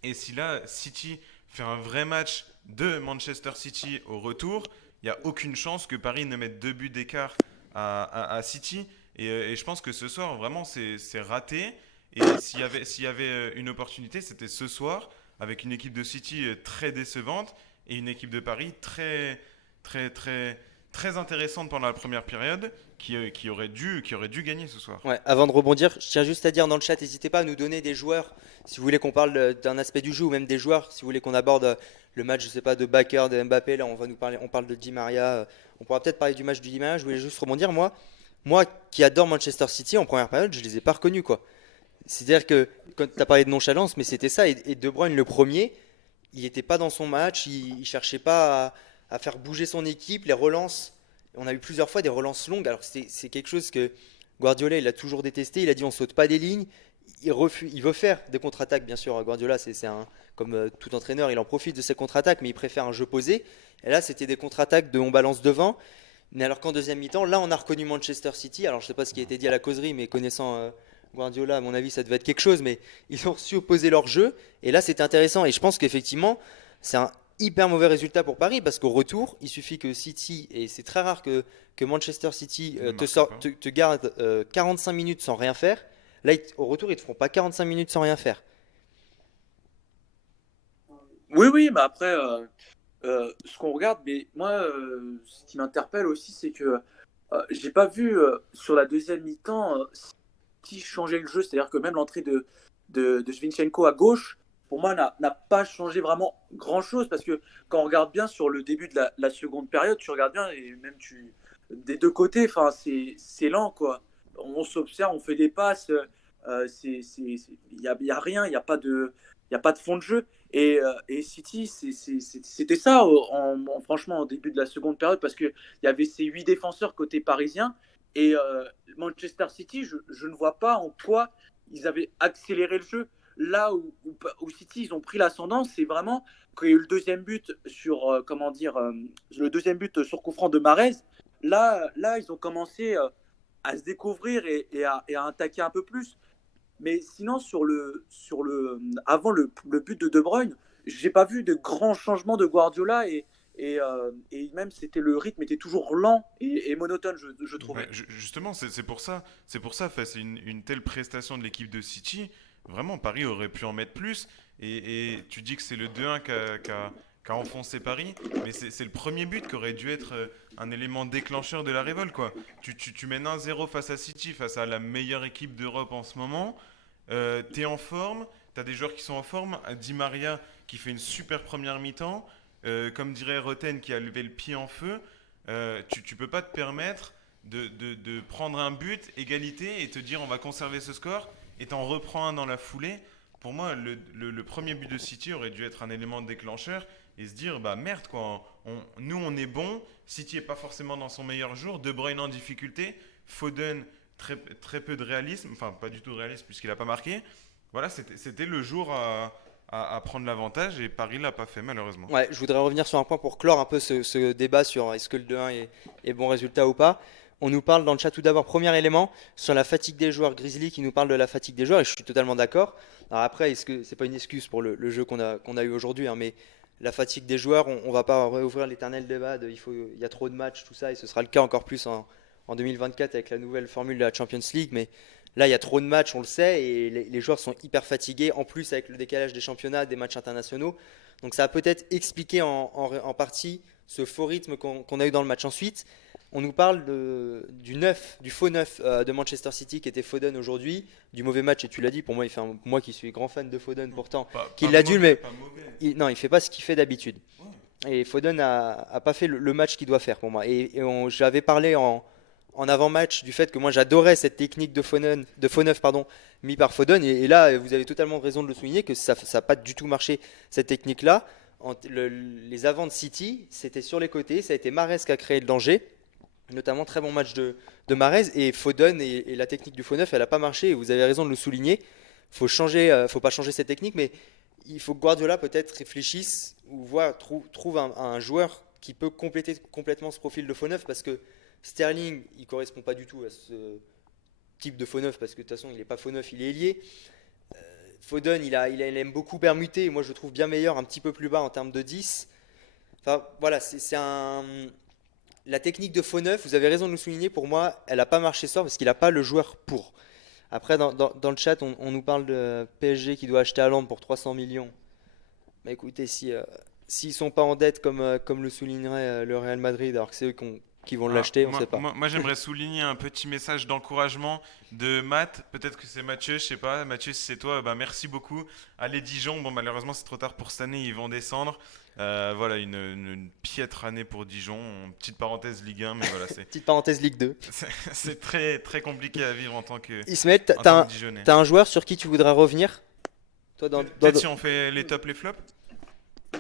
Et si là, City fait un vrai match de Manchester City au retour, il n'y a aucune chance que Paris ne mette deux buts d'écart à City. Et je pense que ce soir, vraiment, c'est raté. Et s'il y avait une opportunité, c'était ce soir, avec une équipe de City très décevante et une équipe de Paris très, très, très intéressante pendant la première période qui aurait dû gagner ce soir. Ouais, avant de rebondir, je tiens juste à dire dans le chat, n'hésitez pas à nous donner des joueurs, si vous voulez qu'on parle d'un aspect du jeu ou même des joueurs, si vous voulez qu'on aborde le match, je sais pas, de Bakker, de Mbappé, là on va nous parler, on parle de Di Maria, on pourra peut-être parler du match du Di Maria, je voulais juste rebondir, moi qui adore Manchester City en première période, je les ai pas reconnus quoi. C'est-à-dire que quand tu as parlé de nonchalance, mais c'était ça, et De Bruyne le premier, il n'était pas dans son match, il cherchait pas à faire bouger son équipe, les relances, on a eu plusieurs fois des relances longues, alors c'est quelque chose que Guardiola il a toujours détesté, il a dit on saute pas des lignes, il veut faire des contre-attaques bien sûr, Guardiola c'est un, comme tout entraîneur il en profite de ses contre-attaques, mais il préfère un jeu posé, et là c'était des contre-attaques de on balance devant, mais alors qu'en deuxième mi-temps, là on a reconnu Manchester City, alors je sais pas ce qui a été dit à la causerie, mais connaissant Guardiola, à mon avis ça devait être quelque chose, mais ils ont su opposer leur jeu, et là c'était intéressant, et je pense qu'effectivement c'est un hyper mauvais résultat pour Paris parce qu'au retour, il suffit que City, et c'est très rare que Manchester City Ne marque pas. te garde 45 minutes sans rien faire. Là, au retour, ils te feront pas 45 minutes sans rien faire. Oui, oui, mais après, ce qu'on regarde, mais moi, ce qui m'interpelle aussi, c'est que j'ai pas vu sur la deuxième mi-temps qui changeait le jeu. C'est-à-dire que même l'entrée de Zinchenko à gauche, pour moi, n'a pas changé vraiment grand-chose. Parce que quand on regarde bien sur le début de la seconde période, tu regardes bien, et même des deux côtés, enfin, c'est lent, quoi. On s'observe, on fait des passes, y a rien, il y a pas de fond de jeu. Et City, c'était ça, franchement, au début de la seconde période, parce qu'il y avait ces 8 défenseurs côté parisien. Et Manchester City, je ne vois pas en quoi ils avaient accéléré le jeu. Là où City, ils ont pris l'ascendant, c'est vraiment quand il y a eu le deuxième but sur, comment dire, le deuxième but sur coup franc de Mahrez. Là, ils ont commencé à se découvrir et à attaquer un peu plus. Mais sinon, avant le but de De Bruyne, j'ai pas vu de grands changements de Guardiola et même c'était le rythme était toujours lent et monotone, je Ouais, trouvais. justement, c'est pour ça, face à une telle prestation de l'équipe de City, vraiment Paris aurait pu en mettre plus. Et tu dis que c'est le 2-1 qui a enfoncé Paris, mais c'est le premier but qui aurait dû être un élément déclencheur de la révolte, quoi. Tu mènes 1-0 face à City, face à la meilleure équipe d'Europe en ce moment. T'es en forme, t'as des joueurs qui sont en forme. Di Maria qui fait une super première mi-temps. Comme dirait Roten qui a levé le pied en feu. Tu peux pas te permettre de prendre un but, égalité, et te dire on va conserver ce score et t'en reprends un dans la foulée. Pour moi, le premier but de City aurait dû être un élément déclencheur et se dire, bah merde quoi, nous on est bon, City est pas forcément dans son meilleur jour, De Bruyne en difficulté, Foden très peu de réalisme, enfin pas du tout de réalisme puisqu'il a pas marqué. Voilà, c'était le jour à prendre l'avantage et Paris l'a pas fait malheureusement. Ouais, je voudrais revenir sur un point pour clore un peu ce débat sur est-ce que le 2-1 est bon résultat ou pas. On nous parle dans le chat tout d'abord, premier élément, sur la fatigue des joueurs. Grizzly qui nous parle de la fatigue des joueurs et je suis totalement d'accord. Alors après, est-ce que c'est pas une excuse pour le jeu qu'on a eu aujourd'hui, hein, mais la fatigue des joueurs, on va pas réouvrir l'éternel débat de il y a trop de matchs, tout ça, et ce sera le cas encore plus en 2024 avec la nouvelle formule de la Champions League, mais là il y a trop de matchs, on le sait, et les joueurs sont hyper fatigués, en plus avec le décalage des championnats, des matchs internationaux. Donc ça a peut-être expliqué en partie ce faux rythme qu'on a eu dans le match. Ensuite, on nous parle du faux neuf de Manchester City qui était Foden aujourd'hui, du mauvais match, et tu l'as dit, pour moi, moi qui suis grand fan de Foden pourtant, qu'il l'a dû, mais Pas mauvais. non, il fait pas ce qu'il fait d'habitude. Ouais. Et Foden a pas fait le match qu'il doit faire pour moi. J'avais parlé en avant-match du fait que moi j'adorais cette technique de faux neuf, pardon, mis par Foden. Et là, vous avez totalement raison de le souligner que ça n'a pas du tout marché cette technique-là. Les avants de City, c'était sur les côtés. Ça a été Mahrez qui a créé le danger. Notamment très bon match de Mahrez et Foden et la technique du faux neuf, elle n'a pas marché. Et vous avez raison de le souligner. Faut pas changer cette technique, mais il faut que Guardiola peut-être réfléchisse ou trouve un joueur qui peut compléter complètement ce profil de faux neuf parce que Sterling, il correspond pas du tout à ce type de faux neuf parce que de toute façon, il n'est pas faux neuf, il est ailier. Foden, il aime beaucoup permuter et moi je le trouve bien meilleur un petit peu plus bas en termes de 10. Enfin voilà, la technique de faux neuf, vous avez raison de le souligner, pour moi, elle n'a pas marché ce soir parce qu'il n'a pas le joueur pour. Après, dans le chat, on nous parle de PSG qui doit acheter Haaland pour 300 millions. Bah écoutez, s'ils sont pas en dette comme le soulignerait le Real Madrid, alors que c'est eux qui vont Ah, l'acheter, on sait pas. moi, j'aimerais souligner un petit message d'encouragement de Matt. Peut-être que c'est Mathieu, je sais pas. Mathieu, si c'est toi, bah, merci beaucoup. Allez, Dijon. Bon, malheureusement, c'est trop tard pour cette année. Ils vont descendre. Voilà, une piètre année pour Dijon. Petite parenthèse Ligue 1, mais voilà, Petite parenthèse Ligue 2. c'est très, très compliqué à vivre Ismaël, en tant que Dijonnais. t'as un joueur sur qui tu voudrais revenir? Toi, Peut-être si on fait les tops, les flops.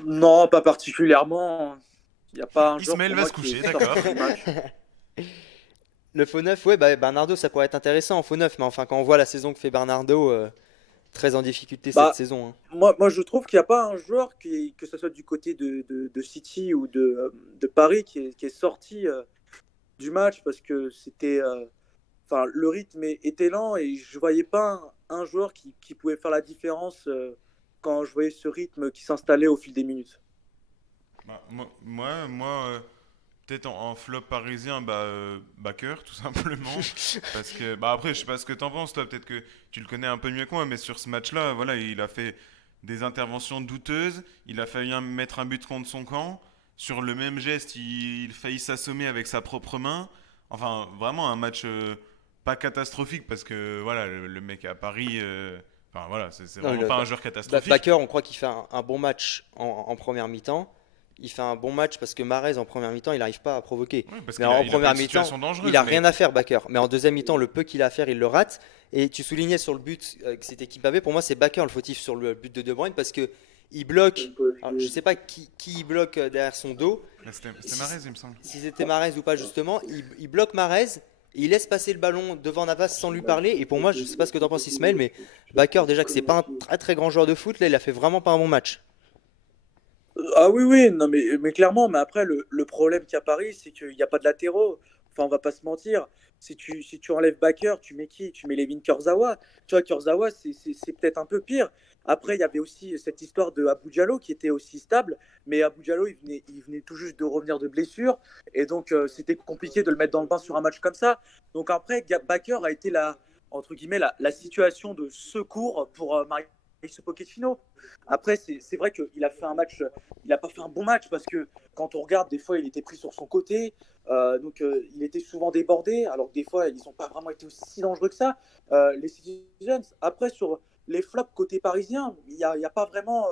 Non, pas particulièrement. Il n'y a pas un joueur Ismaël pour va moi se qui coucher, est sorti d'accord. du match. Le faux neuf, ouais, bah, Bernardo, ça pourrait être intéressant en faux neuf, mais enfin, quand on voit la saison que fait Bernardo, très en difficulté cette Bah, saison, hein. moi, je trouve qu'il n'y a pas un joueur que ce soit du côté de City ou de Paris qui est sorti du match parce que enfin, le rythme était lent et je voyais pas un joueur qui pouvait faire la différence quand je voyais ce rythme qui s'installait au fil des minutes. Bah, peut-être en flop parisien, bah, Bakker, tout simplement. Parce que, bah, après, je sais pas ce que t'en penses, toi, peut-être que tu le connais un peu mieux que moi, mais sur ce match-là, voilà, il a fait des interventions douteuses, il a failli mettre un but contre son camp. Sur le même geste, il faillit s'assommer avec sa propre main. Enfin, vraiment un match pas catastrophique, parce que, voilà, le mec est à Paris. Enfin, voilà, c'est Non, vraiment pas un joueur catastrophique. Bakker, on croit qu'il fait un bon match en première mi-temps. Il fait un bon match parce que Mahrez en première mi-temps, il n'arrive pas à provoquer. Ouais, parce Mais qu'il a, en il a pas première une mi-temps, situation il dangereuse, a mais rien à faire, Bakker. Mais en deuxième mi-temps, le peu qu'il a à faire, il le rate. Et tu soulignais sur le but que c'était Kimpembe. Pour moi, c'est Bakker le fautif sur le but de De Bruyne parce que il bloque. Alors, je sais pas qui il bloque derrière son dos. c'était Mahrez, il me semble. Si c'était Mahrez ou pas justement, il bloque Mahrez. Et il laisse passer le ballon devant Navas sans lui parler. Et pour moi, je sais pas ce que t'en penses Ismaël, mais Bakker déjà que c'est pas un très très grand joueur de foot, là il a fait vraiment pas un bon match. Ah oui, oui, non, mais clairement, mais après, le problème qu'il y a à Paris, c'est qu'il n'y a pas de latéraux. Enfin, on va pas se mentir. Si tu enlèves Bakker, tu mets qui? Tu mets Levin Kurzawa. Tu vois, Kurzawa, c'est peut-être un peu pire. Après, il y avait aussi cette histoire de Abou Diallo qui était aussi stable. Mais Abou Diallo, il venait tout juste de revenir de blessure. Et donc, c'était compliqué de le mettre dans le bain sur un match comme ça. Donc après, Bakker a été entre guillemets, la situation de secours pour Mauricio Pochettino. Après, c'est vrai qu'il a fait un match, il n'a pas fait un bon match parce que quand on regarde, des fois, il était pris sur son côté, donc il était souvent débordé, alors que des fois, ils n'ont pas vraiment été aussi dangereux que ça, les Citizens. Après, sur les flops côté parisien, il y a pas vraiment.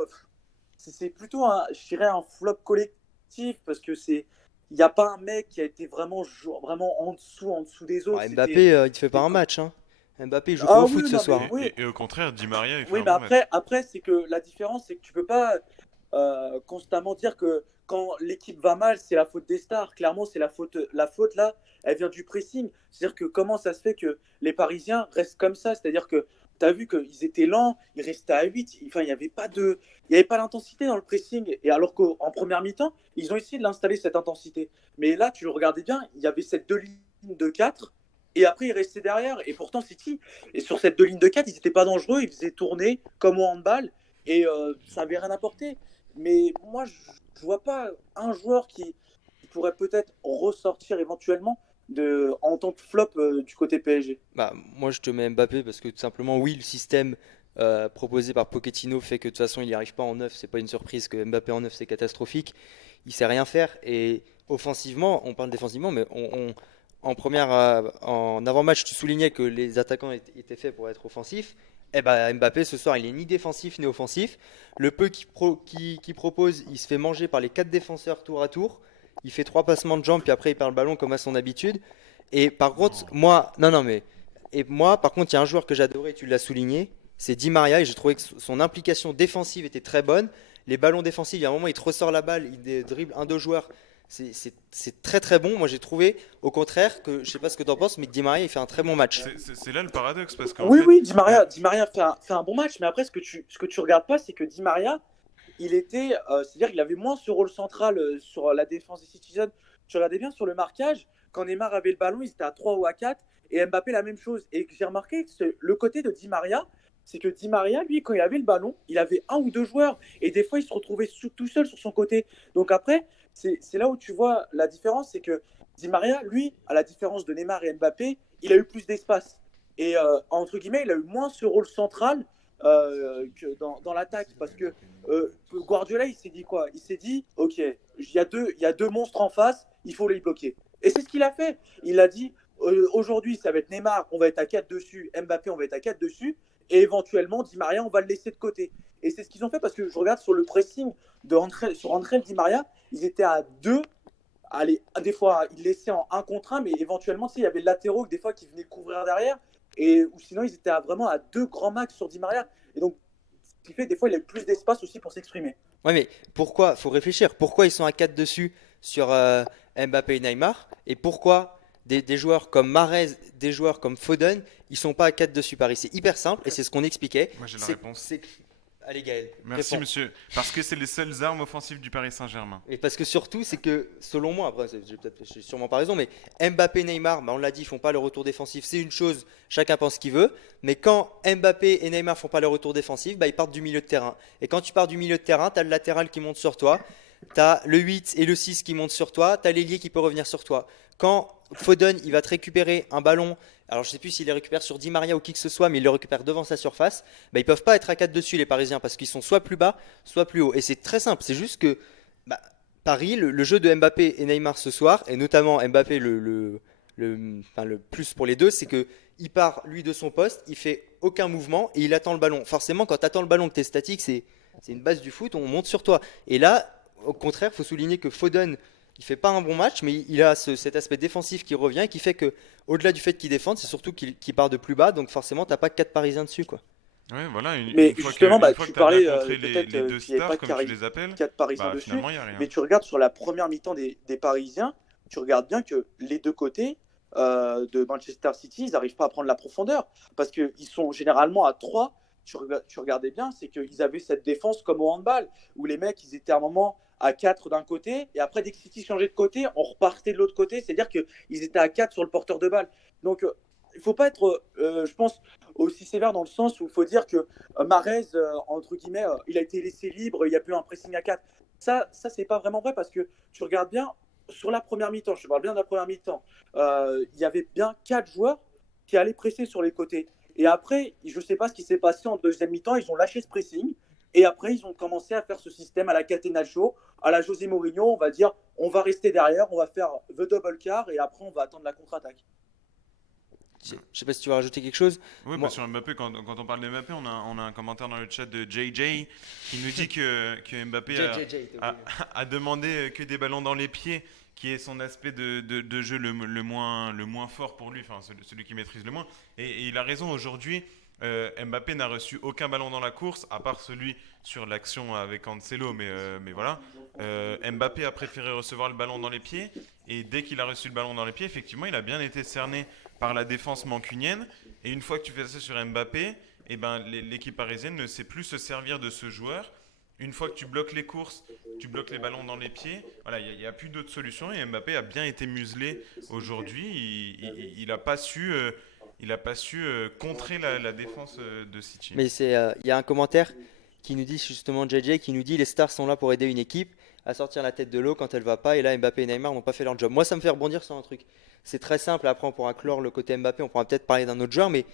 C'est plutôt, je dirais, un flop collectif parce que il n'y a pas un mec qui a été vraiment, vraiment en dessous des Bon, autres. Mbappé, il te fait pas un match, hein. Mbappé, il joue pas Ah au oui, foot ce non, soir, mais hein. oui, Et au contraire, Di Maria, il fait oui, un mais bon match. après c'est que la différence, c'est que tu peux pas constamment dire que quand l'équipe va mal, c'est la faute des stars. Clairement, c'est la faute là, elle vient du pressing. C'est-à-dire que comment ça se fait que les Parisiens restent comme ça? C'est-à-dire que tu as vu qu'ils étaient lents, ils restaient à 8. Enfin, il y avait pas d'intensité dans le pressing. Et alors qu'en première mi-temps, ils ont essayé de l'installer, cette intensité. Mais là, tu le regardais bien, il y avait cette deux lignes de 4. Et après, ils restaient derrière. Et pourtant, City, et sur cette deux lignes de 4, ils n'étaient pas dangereux. Ils faisaient tourner comme au handball. Et ça n'avait rien apporté. Mais moi, je vois pas un joueur qui pourrait peut-être ressortir éventuellement en tant que flop du côté PSG. Bah, moi, je te mets Mbappé parce que tout simplement, oui, le système proposé par Pochettino fait que de toute façon, il n'y arrive pas en neuf. C'est pas une surprise que Mbappé en neuf, c'est catastrophique. Il sait rien faire. Et offensivement, on parle défensivement, mais en avant-match, tu soulignais que les attaquants étaient faits pour être offensifs. Eh ben, Mbappé, ce soir, il est ni défensif ni offensif. Le peu qu'il propose, il se fait manger par les quatre défenseurs tour à tour. Il fait trois passements de jambes, puis après, il perd le ballon comme à son habitude. Et par contre, Non. moi, non, non, mais et moi, par contre, il y a un joueur que j'adorais, tu l'as souligné, c'est Di Maria, et j'ai trouvé que son implication défensive était très bonne. Les ballons défensifs, il y a un moment, il te ressort la balle, il dribble un, deux joueurs. C'est très très bon. Moi, j'ai trouvé, au contraire, que je sais pas ce que tu en penses, mais que Di Maria, il fait un très bon match. C'est là le paradoxe, parce qu'en Oui, fait, oui, euh, Di Maria fait un bon match, mais après, ce que tu regardes pas, c'est que Di Maria, c'est-à-dire qu'il avait moins ce rôle central sur la défense des Citizens. Tu regardais bien sur le marquage, quand Neymar avait le ballon, ils étaient à 3 ou à 4, et Mbappé la même chose. Et j'ai remarqué que le côté de Di Maria, c'est que Di Maria, lui, quand il avait le ballon, il avait un ou deux joueurs, et des fois, il se retrouvait tout seul sur son côté. Donc après, c'est là où tu vois la différence, c'est que Di Maria, lui, à la différence de Neymar et Mbappé, il a eu plus d'espace. Et entre guillemets, il a eu moins ce rôle central que dans l'attaque, parce que Guardiola, il s'est dit quoi? Il s'est dit, ok, il y a deux monstres en face, il faut les bloquer. Et c'est ce qu'il a fait. Il a dit, aujourd'hui, ça va être Neymar, on va être à 4 dessus, Mbappé, on va être à 4 dessus, et éventuellement, Di Maria, on va le laisser de côté. Et c'est ce qu'ils ont fait, parce que je regarde sur le pressing sur André Di Maria, ils étaient à 2. Allez, des fois, ils laissaient en un contre un, mais éventuellement, il y avait le latéraux des fois qui venaient couvrir derrière, ou sinon, ils étaient vraiment à 2 grands max sur Di Maria. Et donc, ce qui fait des fois, il a eu plus d'espace aussi pour s'exprimer. Ouais, mais pourquoi? Faut réfléchir. Pourquoi ils sont à 4 dessus sur Mbappé et Neymar? Et pourquoi des joueurs comme Mahrez, des joueurs comme Foden, ils sont pas à 4 dessus Paris? C'est hyper simple et c'est ce qu'on expliquait. moi j'ai la C'est, réponse. c'est... Allez Gaël, Merci, réponds. monsieur. Parce que c'est les seules armes offensives du Paris Saint-Germain. Et parce que surtout, c'est que selon moi, après, j'ai sûrement pas raison, mais Mbappé, Neymar, bah, on l'a dit, ils font pas le retour défensif. C'est une chose, chacun pense ce qu'il veut. Mais quand Mbappé et Neymar font pas le retour défensif, bah, ils partent du milieu de terrain. Et quand tu pars du milieu de terrain, tu as le latéral qui monte sur toi, tu as le 8 et le 6 qui montent sur toi, tu as l'ailier qui peut revenir sur toi. Quand Foden, il va te récupérer un ballon, alors je sais plus s'il les récupère sur Di Maria ou qui que ce soit, mais il le récupère devant sa surface, bah, ils peuvent pas être à 4 dessus les Parisiens parce qu'ils sont soit plus bas, soit plus haut. Et c'est très simple, c'est juste que bah, Paris, le jeu de Mbappé et Neymar ce soir, et notamment Mbappé enfin, le plus pour les deux, c'est que il part lui de son poste, il fait aucun mouvement et il attend le ballon. Forcément, quand tu attends le ballon, que tu es statique, c'est une base du foot, on monte sur toi. Et là, au contraire, il faut souligner que Foden, il fait pas un bon match, mais il a cet aspect défensif qui revient et qui fait que, au-delà du fait qu'il défende, c'est surtout qu'il part de plus bas, donc forcément, t'as pas quatre Parisiens dessus, quoi. Ouais, voilà, Mais justement, une bah, fois que tu tu as bien parlais contré peut-être les deux qu'il n'y avait pas stars, comme tu les appelles, 4 Parisiens bah dessus, finalement, il n'y a mais rien. tu regardes sur la première mi-temps des Parisiens, tu regardes bien que les deux côtés de Manchester City, ils n'arrivent pas à prendre la profondeur, parce qu'ils sont généralement à 3. Tu regardais bien, c'est qu'ils avaient cette défense comme au handball, où les mecs, ils étaient à un moment à 4 d'un côté, et après, dès que City changeait de côté, on repartait de l'autre côté, c'est-à-dire qu'ils étaient à 4 sur le porteur de balle. Donc, il ne faut pas être, je pense, aussi sévère dans le sens où il faut dire que Mahrez, entre guillemets, il a été laissé libre, il n'y a plus un pressing à 4. C'est pas vraiment vrai parce que tu regardes bien, sur la première mi-temps, je parle bien de la première mi-temps, il y avait bien 4 joueurs qui allaient presser sur les côtés. Et après, je ne sais pas ce qui s'est passé en deuxième mi-temps, ils ont lâché ce pressing. Et après, ils ont commencé à faire ce système à la Catenaccio, à la José Mourinho. On va dire, on va rester derrière, on va faire the double car et après, on va attendre la contre-attaque. Je sais pas si tu veux rajouter quelque chose. Oui, bah Moi, sur Mbappé, quand on parle de Mbappé, on a un commentaire dans le chat de JJ qui nous dit que Mbappé JJJ, t'es a, obligé. a demandé que des ballons dans les pieds, qui est son aspect de jeu le moins fort pour lui, enfin celui qui maîtrise le moins. Et il a raison, aujourd'hui, Mbappé n'a reçu aucun ballon dans la course, à part celui sur l'action avec Cancelo, mais voilà. Mbappé a préféré recevoir le ballon dans les pieds, et dès qu'il a reçu le ballon dans les pieds, effectivement, il a bien été cerné par la défense mancunienne. Et une fois que tu fais ça sur Mbappé, eh ben, l'équipe parisienne ne sait plus se servir de ce joueur. Une fois que tu bloques les courses, tu bloques les ballons dans les pieds, voilà, il n'y a plus d'autre solution. Et Mbappé a bien été muselé aujourd'hui. Il n'a pas su, contrer la défense de City. Mais il y a un commentaire qui nous dit justement JJ qui nous dit les stars sont là pour aider une équipe à sortir la tête de l'eau quand elle va pas et là Mbappé et Neymar n'ont pas fait leur job. Moi ça me fait rebondir sur un truc. C'est très simple, après on pourra clore le côté Mbappé, on pourra peut-être parler d'un autre joueur, mais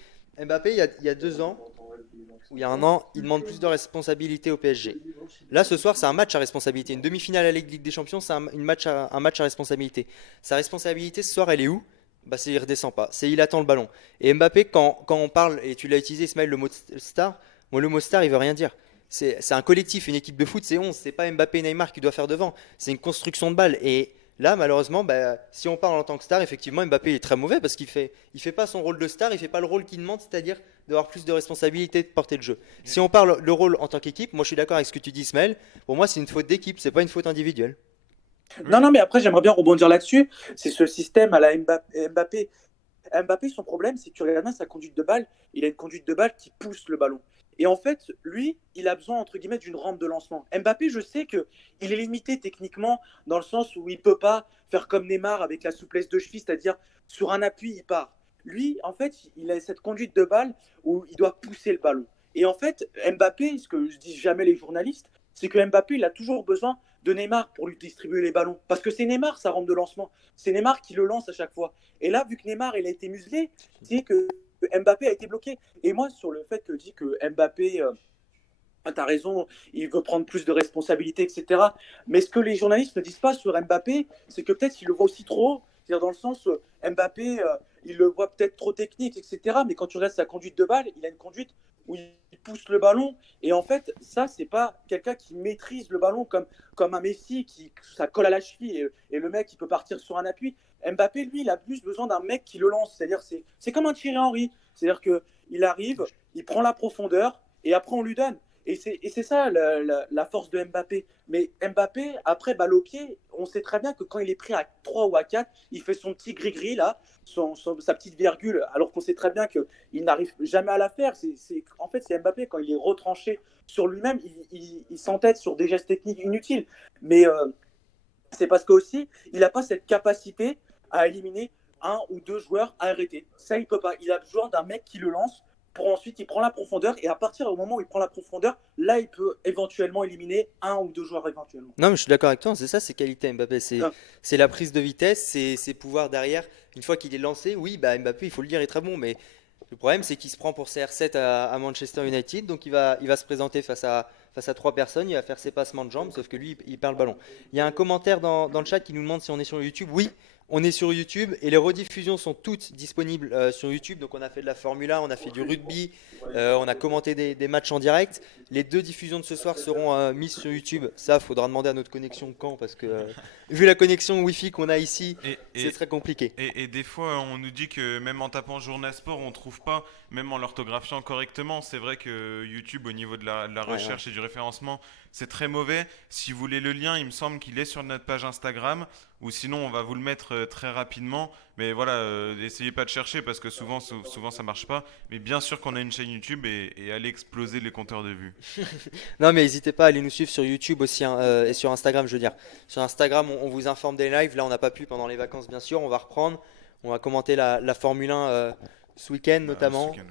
Mbappé il y a 2 ans ou il y a un an, il demande plus de responsabilité au PSG. Là ce soir c'est un match à responsabilité, une demi-finale à la Ligue des Champions c'est un match à responsabilité. Sa responsabilité ce soir elle est où? Bah c'est il redescend pas, c'est il attend le ballon. Et Mbappé, quand on parle, et tu l'as utilisé Ismaël, le mot star, moi le mot star il veut rien dire. C'est un collectif, une équipe de foot, c'est 11, c'est pas Mbappé et Neymar qui doit faire devant, c'est une construction de balle. Et là, malheureusement, bah, si on parle en tant que star, effectivement, Mbappé est très mauvais parce il fait pas son rôle de star, il fait pas le rôle qu'il demande, c'est-à-dire d'avoir plus de responsabilité, de porter le jeu. Si on parle le rôle en tant qu'équipe, moi je suis d'accord avec ce que tu dis Ismaël, pour moi c'est une faute d'équipe, c'est pas une faute individuelle. Oui, Non, non, mais après, j'aimerais bien rebondir là-dessus. C'est ce système à la Mbappé. Mbappé, son problème, c'est que tu regardes bien sa conduite de balle. Il a une conduite de balle qui pousse le ballon. Et en fait, lui, il a besoin, entre guillemets, d'une rampe de lancement. Mbappé, je sais que il est limité techniquement dans le sens où il peut pas faire comme Neymar avec la souplesse de cheville, c'est-à-dire sur un appui, il part. Lui, en fait, il a cette conduite de balle où il doit pousser le ballon. Et en fait, Mbappé, ce que je dis jamais les journalistes, c'est que Mbappé, il a toujours besoin de Neymar pour lui distribuer les ballons. Parce que c'est Neymar sa rampe de lancement. C'est Neymar qui le lance à chaque fois. Et là, vu que Neymar il a été muselé, c'est que Mbappé a été bloqué. Et moi, sur le fait que dit que Mbappé, tu as raison, il veut prendre plus de responsabilités, etc. Mais ce que les journalistes ne disent pas sur Mbappé, c'est que peut-être il le voit aussi trop haut. C'est-à-dire dans le sens, Mbappé, il le voit peut-être trop technique, etc. Mais quand tu regardes sa conduite de balle, il a une conduite où il pousse le ballon. Et en fait, ça, c'est pas quelqu'un qui maîtrise le ballon comme un Messi, qui ça colle à la cheville et le mec, il peut partir sur un appui. Mbappé, lui, il a plus besoin d'un mec qui le lance. C'est-à-dire, c'est comme un Thierry Henry. C'est-à-dire qu'il arrive, il prend la profondeur et après, on lui donne. Et c'est ça la force de Mbappé. Mais Mbappé, après, balle au pied, on sait très bien que quand il est pris à 3 ou à 4, il fait son petit gris-gris, là, sa petite virgule, alors qu'on sait très bien qu'il n'arrive jamais à la faire. En fait, c'est Mbappé, quand il est retranché sur lui-même, il s'entête sur des gestes techniques inutiles. Mais c'est parce qu'aussi, il n'a pas cette capacité à éliminer un ou deux joueurs à arrêter. Ça, il peut pas. Il a besoin d'un mec qui le lance pour ensuite, il prend la profondeur et à partir du moment où il prend la profondeur, là, il peut éventuellement éliminer un ou deux joueurs éventuellement. Non, mais je suis d'accord avec toi, c'est ça, ses qualités Mbappé, Ah, c'est la prise de vitesse, c'est ses pouvoirs derrière. Une fois qu'il est lancé, oui, bah Mbappé, il faut le dire, est très bon, mais le problème, c'est qu'il se prend pour CR7 à Manchester United, donc il va se présenter face à 3 personnes, il va faire ses passements de jambes, sauf que lui, il perd le ballon. Il y a un commentaire dans le chat qui nous demande si on est sur YouTube. Oui, on est sur YouTube et les rediffusions sont toutes disponibles sur YouTube. Donc on a fait de la Formule 1, on a fait du rugby, on a commenté des matchs en direct. Les 2 diffusions de ce soir seront mises sur YouTube. Ça, faudra demander à notre connexion quand, parce que vu la connexion Wi-Fi qu'on a ici, Et, c'est et, très compliqué. et des fois, on nous dit que même en tapant Journal Sport, on trouve pas, même en l'orthographiant correctement. C'est vrai que YouTube, au niveau de la Ouais, ouais. recherche et du référencement, c'est très mauvais. Si vous voulez le lien, il me semble qu'il est sur notre page Instagram, ou sinon on va vous le mettre très rapidement. Mais voilà, essayez pas de chercher parce que souvent ça marche pas. Mais bien sûr qu'on a une chaîne YouTube et allez exploser les compteurs de vues. Non, mais n'hésitez pas à aller nous suivre sur YouTube aussi hein, et sur Instagram, je veux dire. Sur Instagram, on vous informe des lives. Là, on n'a pas pu pendant les vacances, bien sûr. On va reprendre. On va commenter la Formule 1 ce week-end Bah, ce notamment. week-end,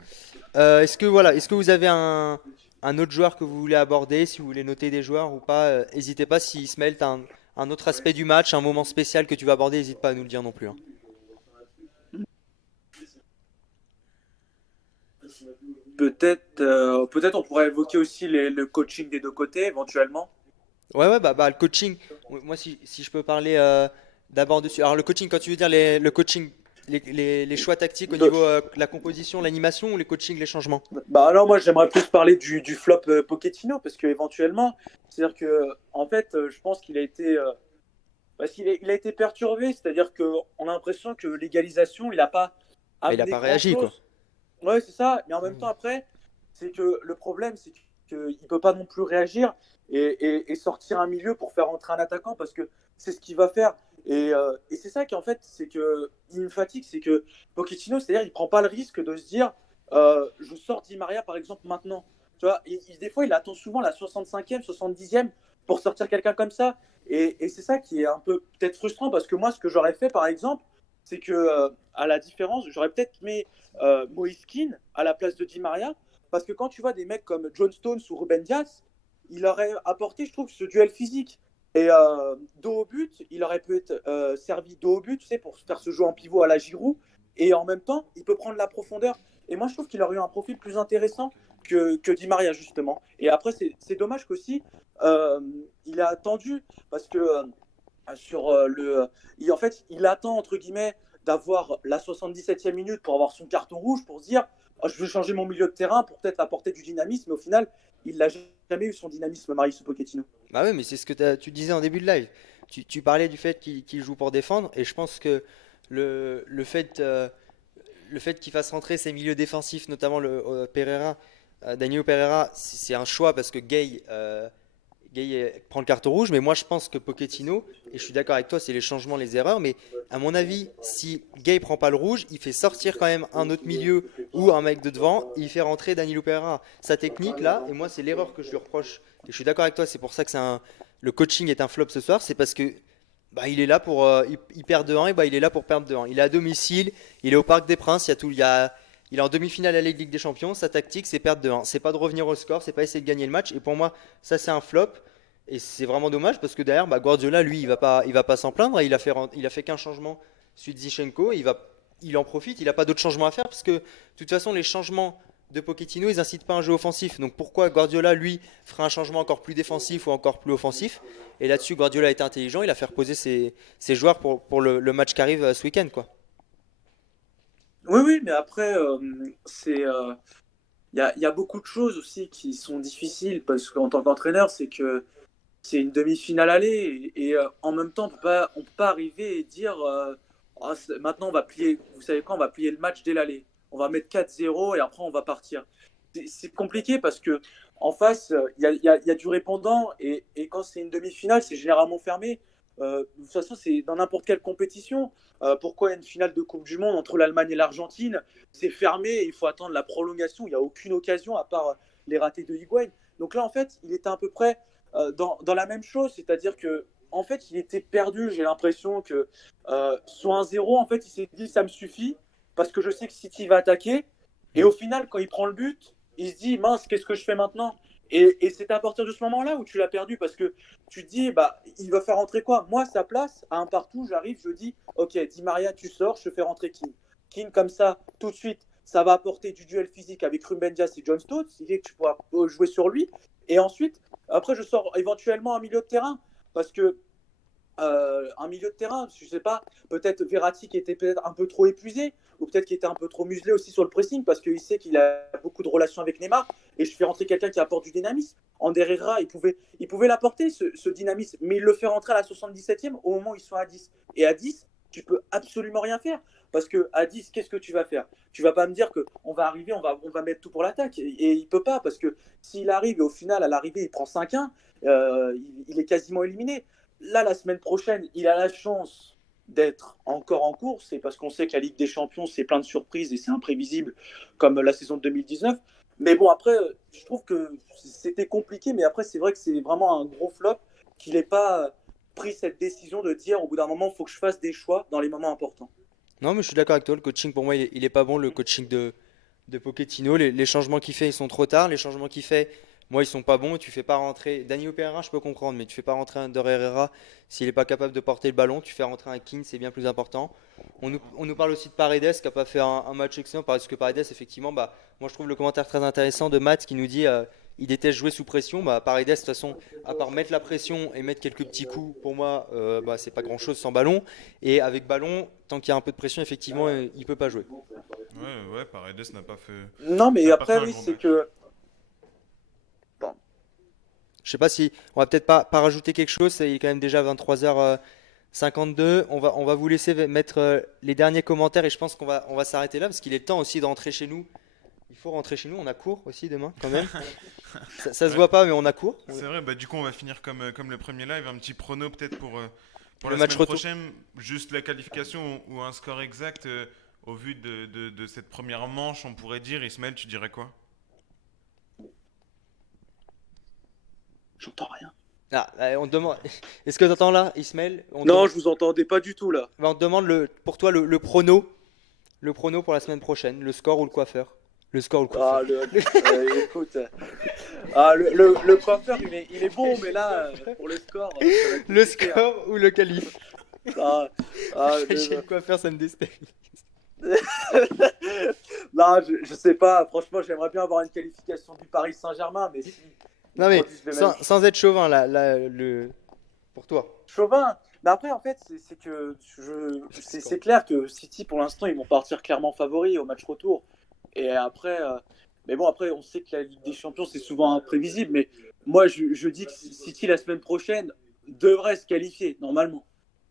ouais. Est-ce que vous avez un autre joueur que vous voulez aborder, si vous voulez noter des joueurs ou pas, n'hésitez pas. Si Ismaël, tu as un autre aspect du match, un moment spécial que tu vas aborder, n'hésite pas à nous le dire non plus, hein. peut-être on pourrait évoquer aussi le coaching des deux côtés éventuellement. Ouais, ouais, bah, le coaching, moi si je peux parler d'abord dessus. Alors le coaching, quand tu veux dire le coaching les choix tactiques au De- niveau la composition, l'animation ou les coachings, les changements? Bah alors moi j'aimerais plus parler du flop Pochettino parce que éventuellement, c'est-à-dire que en fait je pense qu'il a été parce qu'il a été perturbé, c'est-à-dire qu'on a l'impression que l'égalisation il n'a pas Bah, il a amené pas réagi, quoi. grand-chose. Ouais c'est ça, mais en même temps Mm. après c'est que le problème c'est qu'il ne peut pas non plus réagir et sortir un milieu pour faire entrer un attaquant parce que c'est ce qu'il va faire. Et c'est ça qui en fait c'est que il me fatigue, c'est que Pochettino, c'est-à-dire il prend pas le risque de se dire je sors Di Maria par exemple maintenant. Tu vois, des fois il attend souvent la 65e, 70e pour sortir quelqu'un comme ça. Et c'est ça qui est un peu peut-être frustrant parce que moi ce que j'aurais fait par exemple, c'est que à la différence, j'aurais peut-être mis Moïse Kean à la place de Di Maria parce que quand tu vois des mecs comme John Stones ou Ruben Dias, il aurait apporté, je trouve, ce duel physique. Et dos au but, il aurait pu être servi dos au but, tu sais, pour faire ce jeu en pivot à la Giroud. Et en même temps, il peut prendre la profondeur. Et moi, je trouve qu'il aurait eu un profil plus intéressant que Di Maria, justement. Et après, c'est dommage qu'aussi, euh, il a attendu, parce que sur en fait, il attend, entre guillemets, d'avoir la 77e minute pour avoir son carton rouge, pour se dire, oh, je veux changer mon milieu de terrain pour peut-être apporter du dynamisme. Mais au final, il n'a jamais eu son dynamisme, Mauricio Pochettino. Bah oui, mais c'est ce que tu disais en début de live. Tu parlais du fait qu'il joue pour défendre, et je pense que le, le fait, euh, le fait qu'il fasse rentrer ses milieux défensifs, notamment Pereira, Danilo Pereira, c'est un choix parce que Gay prend le carton rouge, mais moi je pense que Pochettino, et je suis d'accord avec toi, c'est les changements, les erreurs, mais à mon avis, si Gay prend pas le rouge, il fait sortir quand même un autre milieu ou un mec de devant, et il fait rentrer Danilo Pereira. Sa technique là, et moi c'est l'erreur que je lui reproche, et je suis d'accord avec toi, c'est pour ça que le coaching est un flop ce soir, c'est parce que bah, il est là pour il perd 2-1 et bah, il est là pour perdre 2-1. Il est à domicile, il est au Parc des Princes, il est en demi-finale à la Ligue des Champions, sa tactique c'est perdre 2-1. C'est pas de revenir au score, c'est pas essayer de gagner le match et pour moi ça c'est un flop et c'est vraiment dommage parce que derrière bah, Guardiola lui il va pas s'en plaindre, il a fait qu'un changement suite Zichenko, il en profite, il a pas d'autres changements à faire parce que de toute façon les changements de Pochettino, ils incitent pas un jeu offensif. Donc pourquoi Guardiola lui ferait un changement encore plus défensif ou encore plus offensif? Et là-dessus, Guardiola a été intelligent, il a fait reposer ses joueurs pour le match qui arrive ce week-end, quoi. Oui, oui, mais après, il y a beaucoup de choses aussi qui sont difficiles parce qu'en tant qu'entraîneur, c'est que c'est une demi-finale aller et en même temps, on peut pas arriver et dire ah, maintenant on va plier, vous savez quoi, on va plier le match dès l'aller. On va mettre 4-0 et après on va partir. C'est compliqué parce que en face, il y a du répondant et quand c'est une demi-finale, c'est généralement fermé. De toute façon, c'est dans n'importe quelle compétition. Pourquoi il y a une finale de Coupe du Monde entre l'Allemagne et l'Argentine? C'est fermé, il faut attendre la prolongation. Il n'y a aucune occasion à part les ratés de Higuain. Donc là, en fait, il était à peu près dans la même chose, c'est-à-dire que en fait, il était perdu. J'ai l'impression que sur un 0, en fait, il s'est dit ça me suffit parce que je sais que City va attaquer. Et au final, quand il prend le but, il se dit mince, qu'est-ce que je fais maintenant? Et c'est à partir de ce moment-là où tu l'as perdu parce que tu te dis bah il va faire rentrer quoi? Moi, à sa place, à un partout, j'arrive, je dis ok, Di Maria, tu sors, je fais rentrer Keane. Keane comme ça, tout de suite, ça va apporter du duel physique avec Ruben Dias et John Stones, il dit que tu pourras jouer sur lui. Et ensuite, après, je sors éventuellement un milieu de terrain parce que un milieu de terrain, je sais pas, peut-être Verratti qui était peut-être un peu trop épuisé ou peut-être qui était un peu trop muselé aussi sur le pressing parce qu'il sait qu'il a beaucoup de relations avec Neymar et je fais rentrer quelqu'un qui apporte du dynamisme. Ander Herrera, il pouvait l'apporter ce dynamisme, mais il le fait rentrer à la 77e au moment où ils sont à 10. Et à 10, tu peux absolument rien faire parce que à 10, qu'est-ce que tu vas faire? Tu vas pas me dire que on va arriver, on va mettre tout pour l'attaque et il peut pas parce que s'il arrive et au final à l'arrivée il prend 5-1, il est quasiment éliminé. Là, la semaine prochaine, il a la chance d'être encore en course, c'est parce qu'on sait que la Ligue des Champions, c'est plein de surprises et c'est imprévisible, comme la saison de 2019. Mais bon, après, je trouve que c'était compliqué, mais après, c'est vrai que c'est vraiment un gros flop qu'il n'ait pas pris cette décision de dire au bout d'un moment, il faut que je fasse des choix dans les moments importants. Non, mais je suis d'accord avec toi, le coaching pour moi, il est pas bon, le coaching de Pochettino. Les changements qu'il fait, ils sont trop tard. Les changements qu'il fait, moi, ils sont pas bons. Tu fais pas rentrer. Danilo Pereira, je peux comprendre, mais tu fais pas rentrer un Ander Herrera s'il est pas capable de porter le ballon. Tu fais rentrer un Keane, c'est bien plus important. On nous parle aussi de Paredes qui a pas fait un match excellent parce que Paredes, effectivement, bah, moi je trouve le commentaire très intéressant de Matt qui nous dit il déteste jouer sous pression. Bah, Paredes, de toute façon, à part mettre la pression et mettre quelques petits coups, pour moi, bah, c'est pas grand-chose sans ballon. Et avec ballon, tant qu'il y a un peu de pression, effectivement, il peut pas jouer. Ouais, Paredes Non, mais n'a pas fait après, un oui, gros c'est match. que. Bon. Je sais pas si on va peut-être pas rajouter quelque chose. Il est quand même déjà 23h52. On va vous laisser mettre les derniers commentaires et je pense qu'on va s'arrêter là parce qu'il est temps aussi de rentrer chez nous. Il faut rentrer chez nous. On a cours aussi demain quand même. Ça se Ouais, voit pas, mais on a cours. c'est vrai, bah du coup on va finir comme le premier live, un petit prono peut-être pour Le la match semaine retour. prochaine, juste la qualification ou un score exact au vu de cette première manche, on pourrait dire. Ismaël, tu dirais quoi? J'entends rien. Ah, on te demande. Est-ce que tu entends là, Ismaël? Non, je vous entendais pas du tout là. On te demande pour toi le prono pour la semaine prochaine, le score ou le coiffeur. Le score ou le coiffeur. Ah, écoute. Le coiffeur, il est bon, mais là, pour le score, ça va être Le compliqué, hein. score ou le qualif. Ah, ah, Chez le coiffeur, ça me déstabilise. non, je sais pas. Franchement, j'aimerais bien avoir une qualification du Paris Saint-Germain, mais si ils Non mais produisent le même sans être chauvin pour toi. chauvin. Mais après, en fait, c'est que c'est clair que City, pour l'instant, ils vont partir clairement favoris au match retour. Et après, mais bon, après, on sait que la Ligue des Champions, c'est souvent imprévisible. Mais moi, je dis que City, la semaine prochaine, devrait se qualifier, normalement.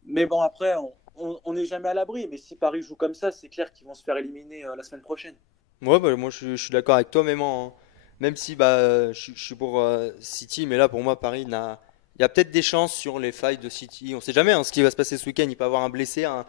Mais bon, après, on n'est jamais à l'abri. Mais si Paris joue comme ça, c'est clair qu'ils vont se faire éliminer la semaine prochaine. Ouais, bah, moi je suis d'accord avec toi, même si bah, je suis pour City, mais là pour moi Paris n'a. Il y a peut-être des chances sur les failles de City. On sait jamais hein, ce qui va se passer ce week-end. Il peut y avoir un blessé, un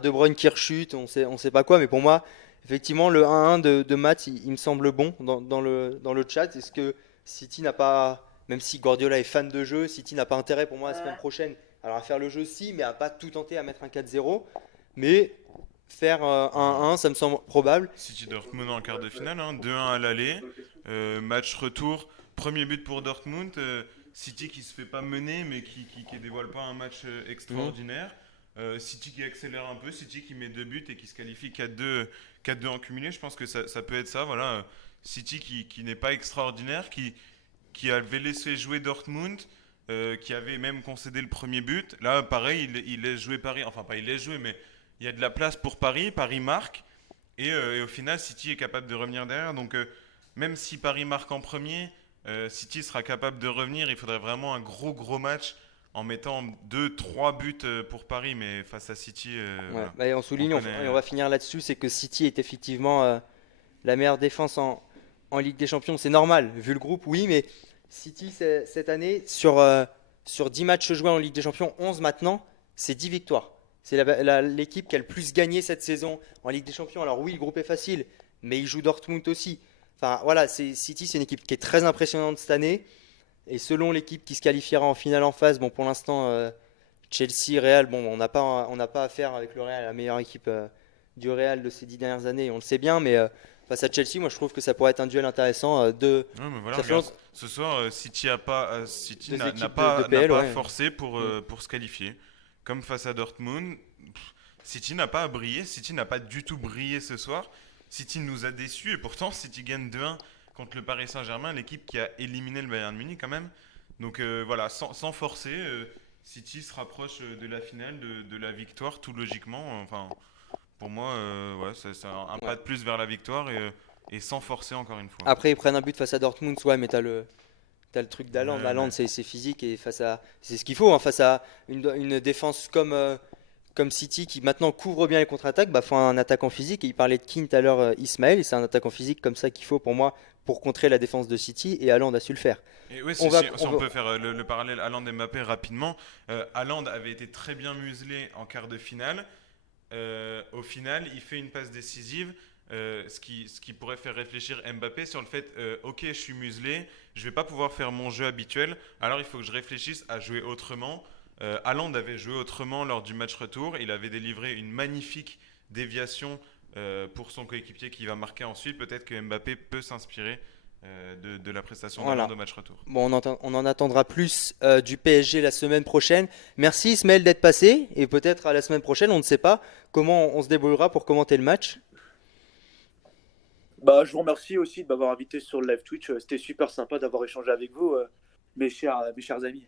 De Bruyne qui rechute, on sait pas quoi. Mais pour moi, effectivement, le 1-1 de Matt, il me semble bon dans le chat. Est-ce que City n'a pas, même si Guardiola est fan de jeu, City n'a pas intérêt pour moi la semaine prochaine, alors à faire le jeu si, mais à pas tout tenter à mettre un 4-0. Mais faire Ouais. 1-1, ça me semble probable. City Dortmund en quart de finale, hein, 2-1 à l'aller. Match retour, premier but pour Dortmund. City qui se fait pas mener, mais qui dévoile pas un match Mhm. extraordinaire. City qui accélère un peu, City qui met deux buts et qui se qualifie 4-2 en cumulé. Je pense que ça peut être ça. Voilà. City qui n'est pas extraordinaire, qui avait laissé jouer Dortmund, qui avait même concédé le premier but. Là, pareil, il laisse jouer Paris. Enfin, pas il laisse jouer, mais il y a de la place pour Paris. Paris marque. Et au final, City est capable de revenir derrière. Donc, même si Paris marque en premier, City sera capable de revenir. Il faudrait vraiment un gros match en mettant deux trois buts pour Paris. Mais face à City, Ouais, voilà. bah, et on On souligne, connaît. et on va finir là-dessus, c'est que City est effectivement la meilleure défense en Ligue des Champions. C'est normal, vu le groupe, oui, mais City, cette année, sur 10 matchs joués en Ligue des Champions, 11 maintenant, c'est 10 victoires. C'est l'équipe qui a le plus gagné cette saison en Ligue des Champions. Alors oui, le groupe est facile, mais il joue Dortmund aussi. Enfin voilà, City, c'est une équipe qui est très impressionnante cette année. Et selon l'équipe qui se qualifiera en finale en phase, bon pour l'instant Chelsea, Real, bon on n'a pas affaire avec le Real, la meilleure équipe du Real de ces 10 dernières années, on le sait bien, mais face à Chelsea, moi je trouve que ça pourrait être un duel intéressant Ouais, mais voilà, ça fait regarde. Ce soir, City deux n'a équipes de n'a PL, pas ouais. forcé Mm. pour se qualifier. Comme face à Dortmund, City n'a pas brillé. City n'a pas du tout brillé ce soir. City nous a déçus et pourtant City gagne 2-1 contre le Paris Saint-Germain, l'équipe qui a éliminé le Bayern Munich quand même. Donc voilà, sans forcer, City se rapproche de la finale, de la victoire, tout logiquement. Enfin, pour moi, ouais, c'est un Ouais. pas de plus vers la victoire et sans forcer encore une fois. Après ils prennent un but face à Dortmund, ouais, mais t'as le truc d'Haaland. Ouais, Haaland, mais c'est physique et c'est ce qu'il faut hein, face à une défense comme City qui maintenant couvre bien les contre-attaques, bah faut un attaquant physique. Et il parlait de Keane tout à l'heure, Ismaël, et c'est un attaquant physique comme ça qu'il faut pour moi pour contrer la défense de City. Et Haaland a su le faire. et ouais, On va, si on on va, peut faire le parallèle Haaland-Mbappé rapidement, Haaland avait été très bien muselé en quart de finale. Au final, il fait une passe décisive, ce qui pourrait faire réfléchir Mbappé sur le fait, ok, je suis muselé, je vais pas pouvoir faire mon jeu habituel, alors il faut que je réfléchisse à jouer autrement. Haaland avait joué autrement lors du match retour, il avait délivré une magnifique déviation pour son coéquipier qui va marquer ensuite. Peut-être que Mbappé peut s'inspirer de la prestation d'Haaland voilà. au match retour. Bon, on en attendra plus du PSG la semaine prochaine. Merci Ismaël d'être passé et peut-être à la semaine prochaine, on ne sait pas comment on se débrouillera pour commenter le match. Bah, je vous remercie aussi de m'avoir invité sur le live Twitch. C'était super sympa d'avoir échangé avec vous, mes chers amis.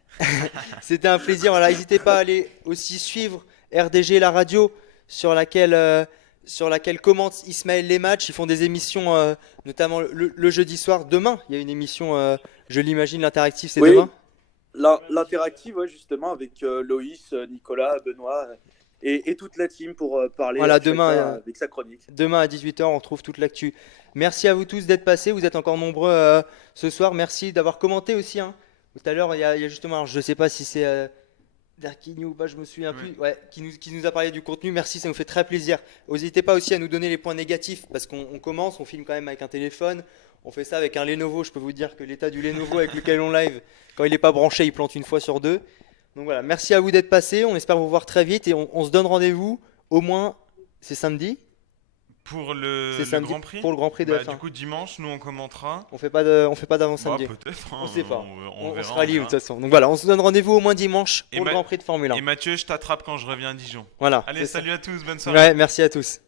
C'était un plaisir. Voilà, n'hésitez pas à aller aussi suivre RDG la radio sur laquelle commentent Ismaël les matchs. Ils font des émissions, notamment le jeudi soir. Demain, il y a une émission, je l'imagine, l'interactif, c'est Oui, demain. l'interactive, ouais, justement, avec Loïs, Nicolas, Benoît et toute la team pour parler Voilà, chacun demain, avec sa chronique. demain à 18h, on retrouve toute l'actu. Merci à vous tous d'être passés. Vous êtes encore nombreux ce soir. Merci d'avoir commenté aussi, hein. Tout à l'heure, il y a justement, alors, je ne sais pas si c'est Darkini ou pas, je me souviens Oui. plus, ouais, qui nous a parlé du contenu. Merci, ça nous fait très plaisir. N'hésitez pas aussi à nous donner les points négatifs parce qu'on commence, on filme quand même avec un téléphone. On fait ça avec un Lenovo. Je peux vous dire que l'état du Lenovo avec lequel on live, quand il n'est pas branché, il plante une fois sur deux. Donc voilà, merci à vous d'être passés. On espère vous voir très vite et on se donne rendez-vous au moins, c'est samedi. Pour C'est le samedi Grand Prix? pour le Grand Prix de Bah, F1. du coup, dimanche, nous on commentera. On fait pas d'avant Bah, samedi. peut-être, On hein, sait pas. on On verra. sera On libre de verra. toute façon. Donc voilà, on se donne rendez-vous au moins dimanche Et pour le ma- Grand Prix de Formule 1. Et Mathieu, je t'attrape quand je reviens à Dijon. Voilà. Allez, c'est ça. salut à tous, bonne soirée. Ouais, merci à tous.